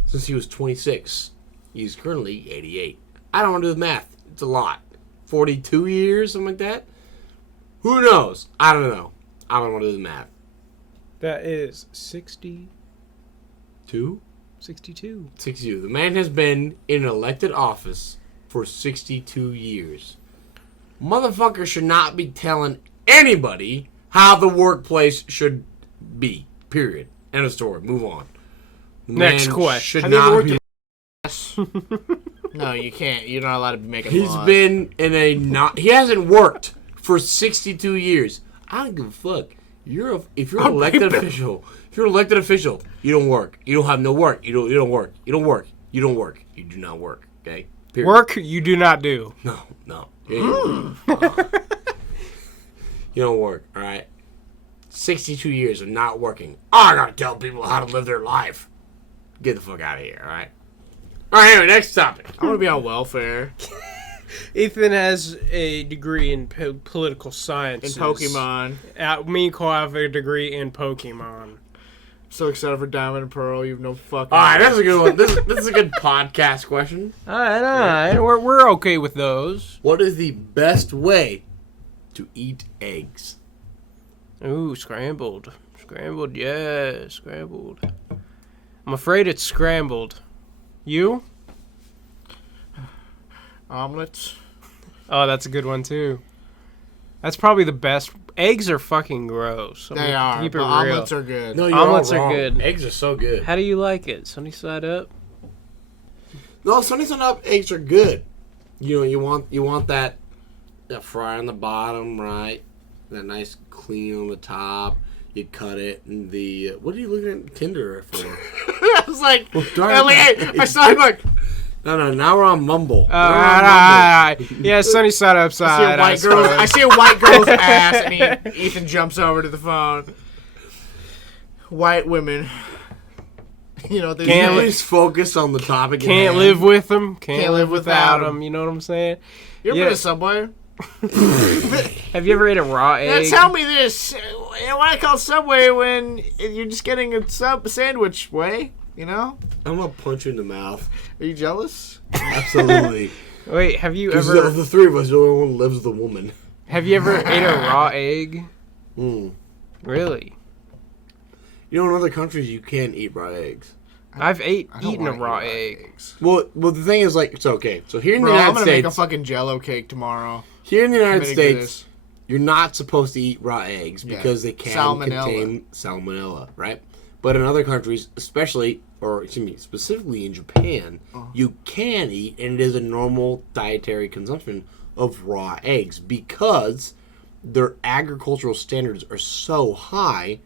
since he was 26. He's currently 88. I don't want to do the math. It's a lot. 42 years, something like that? Who knows? I don't know. I don't want to do the math. That is 62? 62. The man has been in elected office for 62 years. Motherfucker should not be telling anybody how the workplace should be. Period. End of story. Move on. Next question. Should not be. No, you can't. You're not allowed to be making He's laws. been in a not. He hasn't worked for 62 years. I don't give a fuck. If you're an elected official, you don't work. You don't have no work. You don't work. You don't work. You don't work. You do not work. Okay. Period. Work you do not do. No. You don't work. All right. 62 years of not working. I gotta tell people how to live their life. Get the fuck out of here. All right. All right. Anyway, next topic. I want to be on welfare. Ethan has a degree in political science. In Pokemon. Me and Cole have a degree in Pokemon. So excited for Diamond and Pearl. You have no fucking. All right, that's a good one. This is a good podcast question. All right. We're okay with those. What is the best way to eat eggs? Ooh, scrambled. Scrambled, yeah, scrambled. I'm afraid it's scrambled. You? Omelets. Oh, that's a good one, too. That's probably the best. Eggs are fucking gross. They are. Keep it But real. omelets are good. No, you're Omelets all are wrong. good. Eggs are so good. How do you like it? Sunny side up? No, sunny side up eggs are good. You know, you want that fry on the bottom, right? That nice clean on the top. You cut it, and the what are you looking at Tinder for? I was like, darn I saw him like. No. Now we're on Mumble. Yeah, sunny side up side. I see a white girl's ass, and Ethan jumps over to the phone. White women. You know, they Can't please focus on the topic. Can't live with them. Can't live without them. You know what I'm saying? You ever been to Subway? Have you ever ate a raw egg? Now tell me this. You know why I call Subway when you're just getting a sandwich way? You know? I'm gonna punch you in the mouth. Are you jealous? Absolutely. Wait, have you Because ever? of the three of us, the only one lives the woman. Have you ever ate a raw egg? Really? You know, in other countries, you can't eat raw eggs. I've eaten a wanna raw eat egg. Well, the thing is, like, it's okay. So here in the Bro, I'm United gonna make a States, fucking Jello cake tomorrow. here in the United Committing to States, this. you're not supposed to eat raw eggs Yeah. because they can Salmonella. contain salmonella, right? But in other countries, especially, or excuse me, specifically in Japan, you can eat, and it is a normal dietary consumption of raw eggs because their agricultural standards are so high.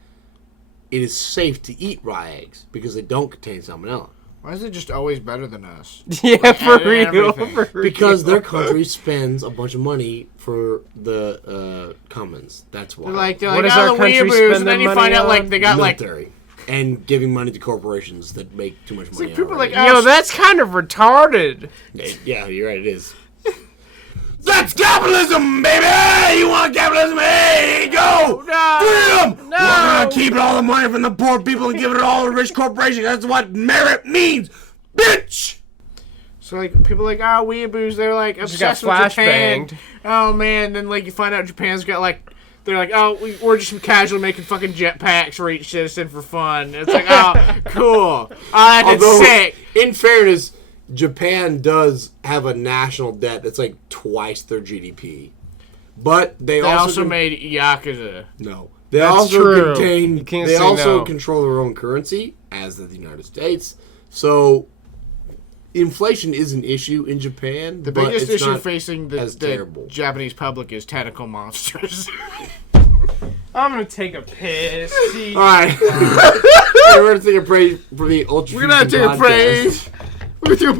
It is safe to eat raw eggs because they don't contain salmonella. Why is it just always better than us? Yeah, for real. everything. For real. Because their country spends a bunch of money for the commons. That's why. They're What like, does oh, our the country weeaboos, spend and their then you money find out on? like they got like military. And giving money to corporations that make too much money. like people are like, already. oh, Yo, that's kind of retarded. Yeah, you're right, it is. That's capitalism, baby! You want capitalism? Hey, here you go! No. Freedom! No. We're gonna keep all the money from the poor people and give it all to rich corporations. That's what merit means, bitch! So like people are like, oh, weeaboos, they're like Just got obsessed with Japan. flashbanged. Oh man, then like you find out Japan's got like. They're like, oh, we're just casually making fucking jetpacks for each citizen for fun. It's like, oh, cool. Oh, that's sick. In fairness, Japan does have a national debt that's like twice their GDP. But they also made Yakuza. No. They That's also true. contain. You can't They say also no. control their own currency, as does the United States. So, inflation is an issue in Japan. The but biggest it's issue not facing the terrible. Japanese public is tentacle monsters. I'm gonna take a piss. All right, we're gonna take a break for the Ultra. We're gonna take a break. We're gonna take a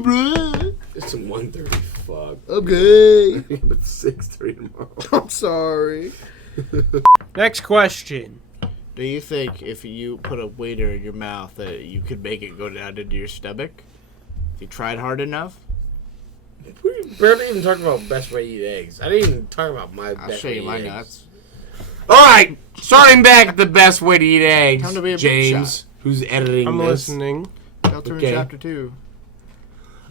break. It's a 1:30. Fuck. Okay. But 6:30 tomorrow. I'm sorry. Next question. Do you think if you put a waiter in your mouth that you could make it go down into your stomach? If you tried hard enough? We barely even talked about best way to eat eggs. I didn't even talk about my I'll best show way you to my eat eggs. nuts. All right, starting back at the best way to eat eggs. Time to be a big James, shot. who's editing I'm this. listening. Delta Okay. in chapter 2.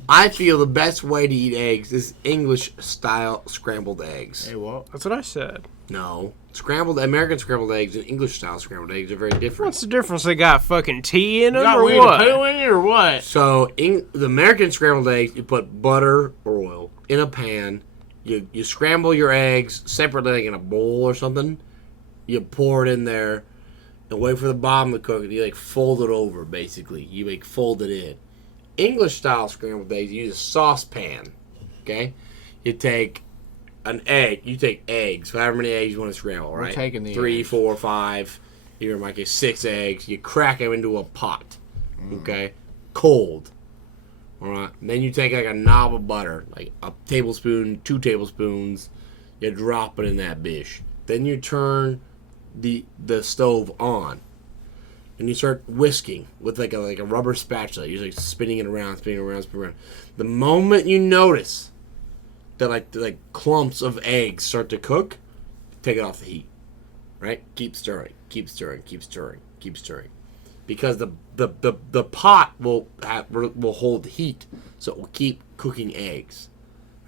I feel the best way to eat eggs is English-style scrambled eggs. Hey, what? That's what I said. No. American scrambled eggs and English-style scrambled eggs are very different. What's the difference? They got fucking tea in You them got or weed what? to poo in it or what? So, the American scrambled eggs, you put butter or oil in a pan. You scramble your eggs separately, like in a bowl or something. You pour it in there and wait for the bottom to cook. And you, like, fold it over, basically. You, like, fold it in. English-style scrambled eggs, you use a saucepan, okay? You take an egg. You take eggs, however many eggs you want to scramble, right? taking the 3, eggs. 4, 5. Here, in my case, 6 eggs. You crack them into a pot, okay? Cold. All right. And then you take, like, a knob of butter, like a tablespoon, 2 tablespoons. You drop it in that bitch. Then you turn the stove on. and you start whisking with like a rubber spatula. You're like spinning it around, spinning it around, spinning it around. The moment you notice that like clumps of eggs start to cook, take it off the heat. Right? Keep stirring, keep stirring, keep stirring, keep stirring, because the pot will hold the heat, so it will keep cooking eggs.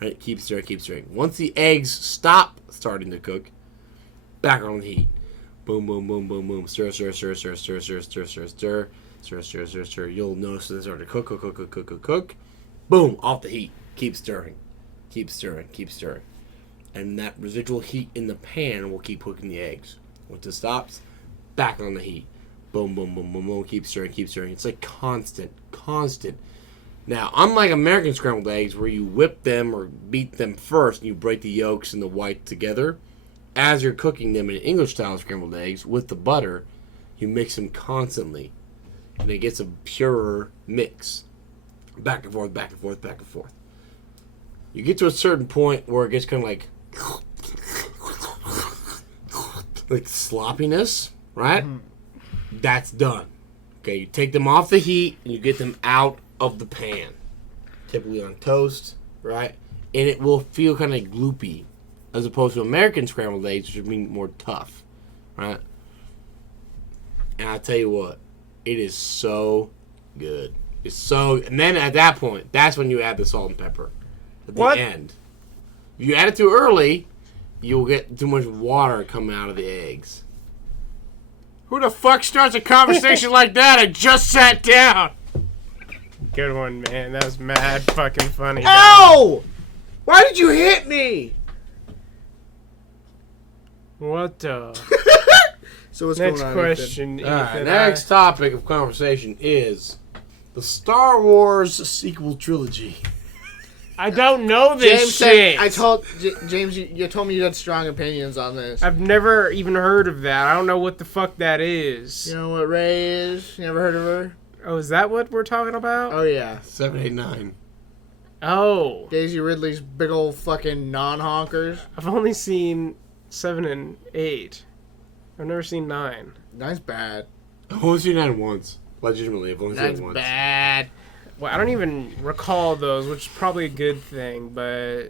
Right? Keep stirring, keep stirring. Once the eggs stop starting to cook, back on the heat. Boom, boom, boom, boom, boom. Stir, stir, stir, stir, stir, stir, stir, stir, stir, stir, stir, stir, stir. You'll notice they start to cook, cook, cook, cook, cook, cook, cook. Boom, off the heat. Keep stirring, keep stirring, keep stirring, and that residual heat in the pan will keep cooking the eggs. Once it stops, back on the heat. Boom, boom, boom, boom, boom. Keep stirring, keep stirring. It's like constant. Now, unlike American scrambled eggs, where you whip them or beat them first and you break the yolks and the white together, as you're cooking them in English-style scrambled eggs with the butter, you mix them constantly, and it gets a purer mix. Back and forth, back and forth, back and forth. You get to a certain point where it gets kind of like sloppiness, right? That's done. Okay, you take them off the heat and you get them out of the pan. Typically on toast, right? And it will feel kind of gloopy, as opposed to American scrambled eggs, which would be more tough, right? And I'll tell you what, it is so good. It's so, and then at that point, that's when you add the salt and pepper at the end. If you add it too early, you'll get too much water coming out of the eggs. Who the fuck starts a conversation like that? I just sat down. Good one, man. That was mad fucking funny. Ow! Why did you hit me? What the? So what's Next going on, question, Ethan? Ethan. Next topic of conversation is the Star Wars sequel trilogy. I don't know this James shit. said, I told James, you told me you had strong opinions on this. I've never even heard of that. I don't know what the fuck that is. You know what Rey is? You never heard of her? Oh, is that what we're talking about? Oh yeah, 7, 8, 9. Oh. Daisy Ridley's big old fucking non-honkers. I've only seen 7 and 8. I've never seen 9. Nine's bad. I've only seen 9 once. Legitimately, I've only seen Nine's it once. bad. Well, I don't even recall those, which is probably a good thing, but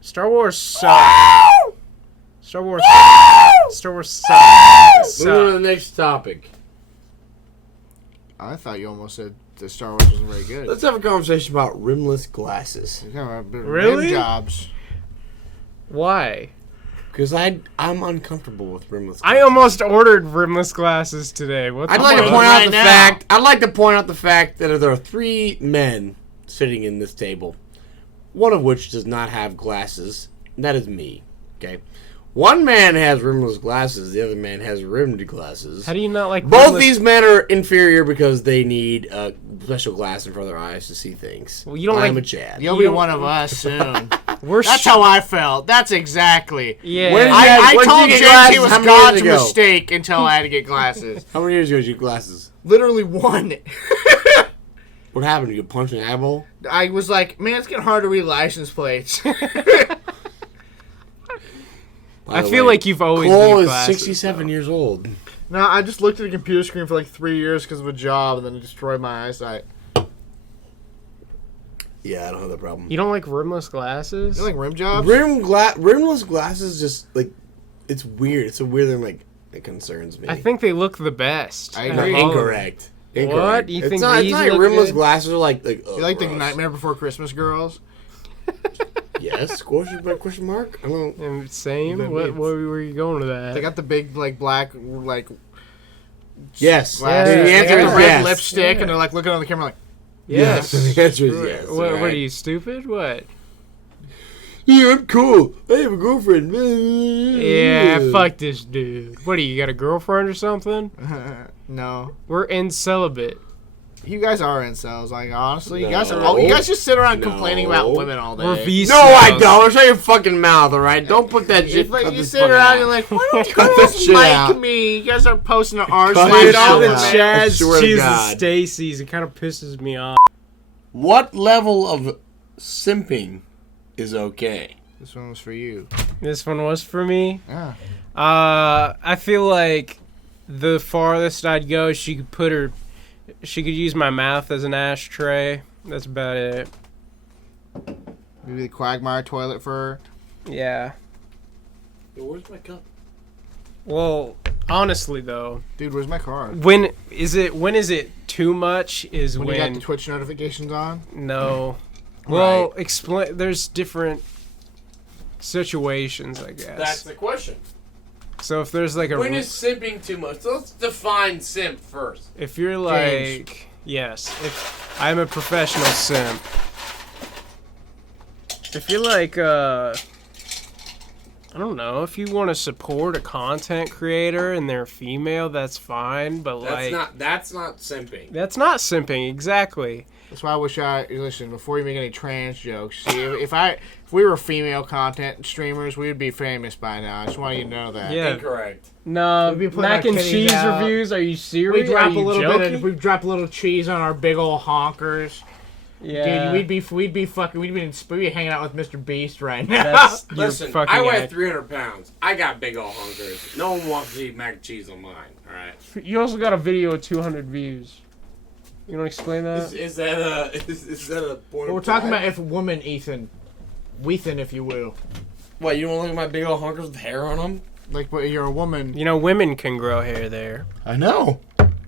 Star Wars sucks. Star Wars sucks. Moving on to the next topic. I thought you almost said the Star Wars wasn't very good. Let's have a conversation about rimless glasses. Really? Rim jobs. Why? Because I'm uncomfortable with rimless glasses. I almost ordered rimless glasses today. What the I'd like to fuck? point out Right the now. fact. I'd like to point out the fact that there are 3 men sitting in this table, one of which does not have glasses. And that is me. Okay, one man has rimless glasses. The other man has rimmed glasses. How do you not like Both rimless- these men are inferior because they need a special glass in front of their eyes to see things. Well, you don't I'm like- a Chad. You'll be one of us soon. We're That's how I felt. That's exactly. Yeah. When- I When did told you James get he glasses? was How many years God's ago? mistake until I had to get glasses. How many years ago did you get glasses? Literally one. What happened? You get punched in the eyeball? I was like, man, it's getting hard to read license plates. By I the feel way, like you've always Cole needed is glasses, 67 though. years old. No, I just looked at a computer screen for like 3 years because of a job, and then it destroyed my eyesight. Yeah, I don't have that problem. You don't like rimless glasses? You like rim jobs? Rimless glasses just like it's weird. It's a weird thing. Like it concerns me. I think they look the best. I No, agree. incorrect. What? You it's think not, these it's not like look rimless good? glasses are like You like the Nightmare Before Christmas girls? Yes, question mark. I don't. And same? But What it's- were you going to that? They got the big like black like Yes. glasses. Yeah, the They answer got is the red yes. lipstick, Yeah. and they're like looking on the camera like, Yes. The answer is yes. What alright. are you, stupid? What? Yeah, I'm cool. I have a girlfriend. Yeah, fuck this dude. What, do you got a girlfriend or something? no. We're in celibate. You guys are incels, like honestly. You No. guys are, you guys just sit around No. complaining about women all day. We're V No, I don't. Shut your fucking mouth, all right? Don't put that shit. If, like, cut you this sit fucking around out. and you're like, why don't you Cut that guys shit like out. me? You guys are posting an R Cut slash it Dude, all out. the I Chads, swear to cheese, and God. Stacy's, it kind of pisses me off. What level of simping is okay? This one was for you. This one was for me. Yeah. I feel like the farthest I'd go, she could use my mouth as an ashtray. That's about it. Maybe the Quagmire toilet for her. Yeah. Yo, where's my cup? Well, honestly though, Dude, where's my card? when is it too much? Is When when, you got the Twitch notifications on? no. Well, explain. There's different situations, I guess. That's the question. So if there's like a When is simping too much? So let's define simp first. if you're like yes, if I'm a professional simp. If you're like I don't know, if you want to support a content creator and they're female, that's fine, but That's not simping. that's not simping, exactly. That's why I wish listen, before you make any trans jokes, see, if we were female content streamers, we would be famous by now. I just want you to know that. Yeah. Incorrect. No, We'd be putting mac our and titties cheese out. reviews, are you We serious? drop Are a you little joking? bit. We drop a little cheese on our big old honkers. Yeah. Dude, we'd be hanging out with Mr. Beast right now. That's you're Listen, fucking I weigh act- 300 pounds. I got big old hunkers. No one wants to eat mac and cheese on mine. All right. You also got a video with 200 views. You want to explain that? Is that a point? But we're talking about if woman Ethan, if you will. What, you don't look at my big old hunkers with hair on them? Like, but you're a woman. You know, women can grow hair there. I know.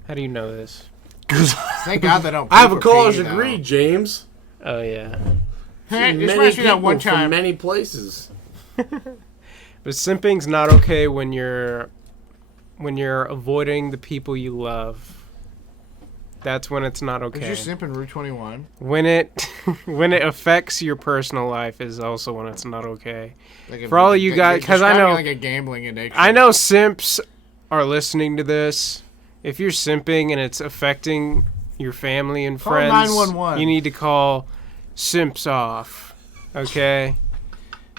How do you know this? Thank God they don't. I have a poop or college pee, degree, though. James. Oh, yeah. Hey, Seen this many reminds me of that people one from time. many places. But simping's not okay when you're avoiding the people you love. That's when it's not Is okay. you simping Route 21? When it affects your personal life is also when it's not okay. Like if For all you guys- 'cause I describe me know- like a gambling addiction. I know simps are listening to this. If you're simping and it's affecting your family and Call friends, 911. you need to call simps off. Okay?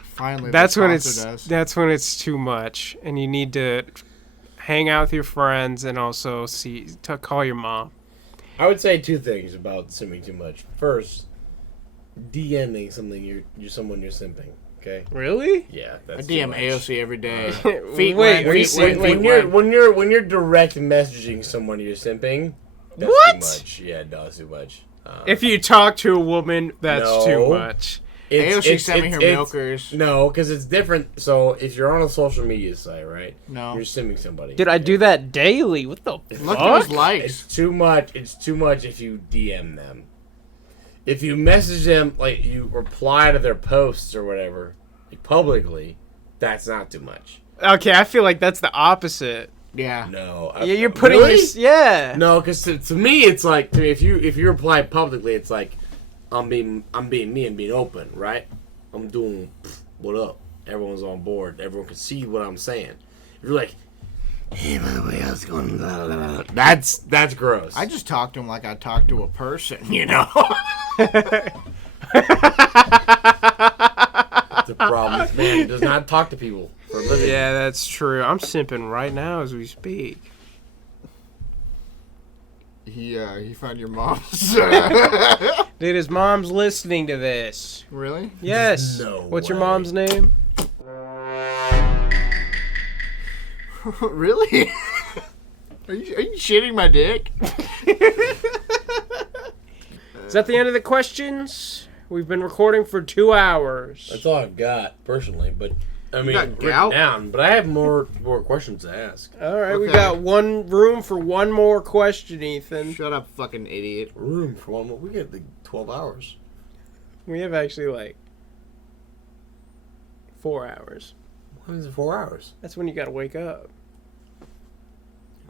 Finally, That's they when sponsored us. that's when it's too much and you need to hang out with your friends and also call your mom. I would say two things about simping too much. First, DMing something you're someone you're simping. Okay. Really? Yeah, I that's DM too much. AOC every day. Wait, wet, wait, feet wet, When feet you're wet. when you're direct messaging someone you're simping, that's What? too much. Yeah, no, that's too much. If you talk to a woman, that's too No. much. AOC sent me her milkers. No, because it's different. So if you're on a social media site, right? No. You're simping somebody. Dude, I do that daily. What the Look at his fuck? likes. It's too much. It's too much if you DM them. If you message them, like you reply to their posts or whatever, like publicly, that's not too much. Okay, I feel like that's the opposite. Yeah. No. Yeah, you're putting Really? yeah. No, because to me, it's like if you reply publicly, it's like I'm being me and being open, right? I'm doing what up. Everyone's on board. Everyone can see what I'm saying. If you're like, hey, by the way, how's it going? Blah, blah, blah. That's gross. I just talk to him like I talk to a person, you know? The problem is, man, he does not talk to people for a living. Yeah, that's true. I'm simping right now as we speak. He found your mom's. Dude, his mom's listening to this. Really? Yes. No What's your way. mom's name? Really? Are you shitting my dick? Is that the end of the questions? We've been recording for 2 hours. That's all I've got personally, but I mean, got written gout? down. But I have more questions to ask. All right, we Okay. got one room for one more question, Ethan. Shut up, fucking idiot. Room for one more. We get like 12 hours. We have actually like 4 hours. What is it? 4 hours? That's when you gotta wake up.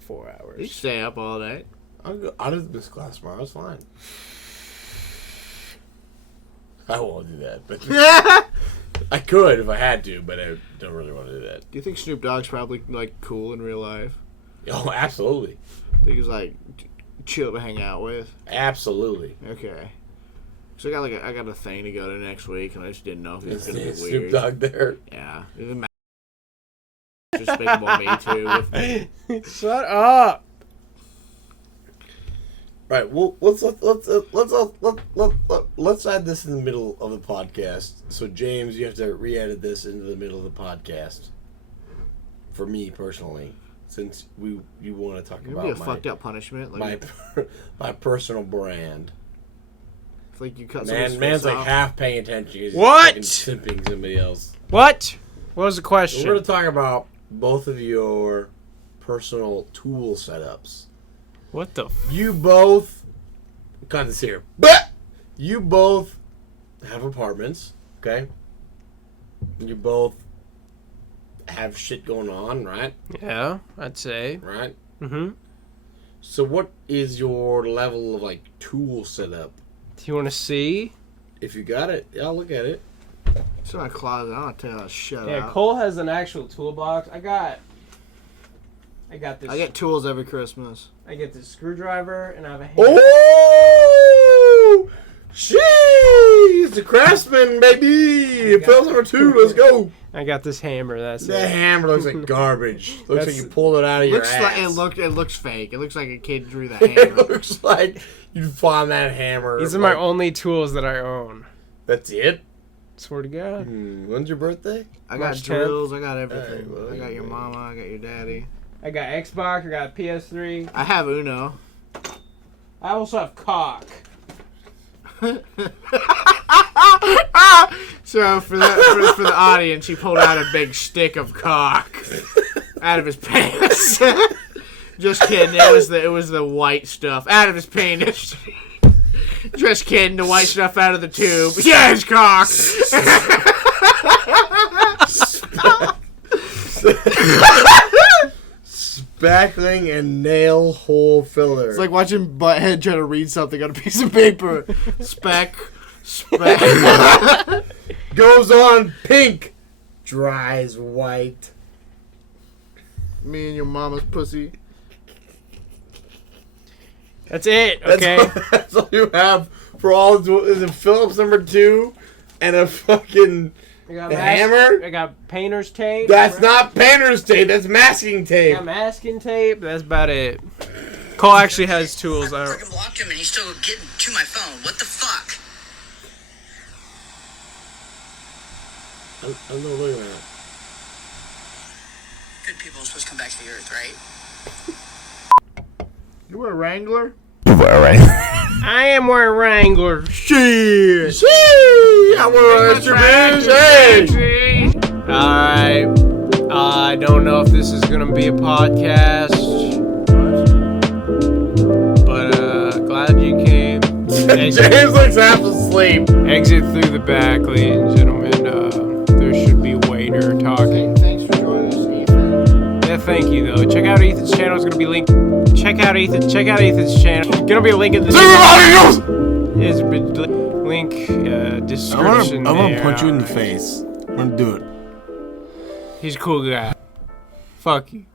4 You hours. stay up all night. I'll go out of this class tomorrow. It's fine. I won't do that, but I could if I had to, but I don't really want to do that. Do you think Snoop Dogg's probably like cool in real life? Oh, absolutely, I think he's like chill to hang out with. absolutely. Okay. So I got a thing to go to next week, and I just didn't know if it was Is gonna be Snoop weird. Dogg there? Yeah. Even Despicable Me too. With me. Shut up. Right. Well, let's add this in the middle of the podcast. So James, you have to re-edit this into the middle of the podcast. For me personally. since you want to talk It'd about be a fucked up punishment. Like, my personal brand. it's like you cut Man's like half paying attention. 'Cause he's What? fucking simping somebody else. What? What was the question? We're going to talk about both of your personal tool setups. What the? You both, kind of here, but you both have apartments, okay? You both have shit going on, right? Yeah, I'd say. Right? Mm-hmm. So what is your level of, like, tool setup? Do you want to see? If you got it, yeah, I'll look at it. It's in my closet. I don't tell you how to shut Yeah, out. Cole has an actual toolbox. I got this. I get tools every Christmas. I get this screwdriver, and I have a hammer. Oh! Sheesh! The Craftsman, baby! Film number 2, let's go! I got this hammer. That's That it. hammer looks like garbage. Looks That's- like you pulled it out of your Looks ass. like it looks fake. It looks like a kid drew the It hammer. looks like you found that hammer. These are my only tools that I own. That's it? Swear to God. When's your birthday? I got March 10th. drills. I got everything. Alright, well, I got your mama. I got your daddy. I got Xbox. I got PS3. I have Uno. I also have cock. So for the audience, he pulled out a big stick of cock out of his pants. Just kidding. It was the white stuff out of his penis. Just kidding. The white stuff out of the tube. Yeah, it's cock. Spackling and nail hole filler. It's like watching Butthead try to read something on a piece of paper. Speck. Goes on pink, dries white. Me and your mama's pussy. That's it. Okay. That's all you have for all. Is it Phillips number 2 and a fucking I got hammer? I got painter's tape. That's not painter's tape. That's masking I tape. got masking tape. That's about it. Cole actually has tools. I don't. Freaking blocked him and he's still getting to my phone. What the fuck? I'm not looking at it. Good people are supposed to come back to the earth, right? You a Wrangler? I am wearing Wrangler. Shit! I want to Hey! Alright. I don't know if this is gonna be a podcast, but glad you came. James looks half asleep. Exit through the back, ladies and gentlemen. There should be a waiter talking. Thanks for joining us, Ethan. Yeah, thank you though. Check out Ethan's channel. It's gonna be linked. Check out Ethan's channel. Gonna be a link in the Is link description. I want to there. punch you in the face. I'm gonna do it. He's a cool guy. Fuck you.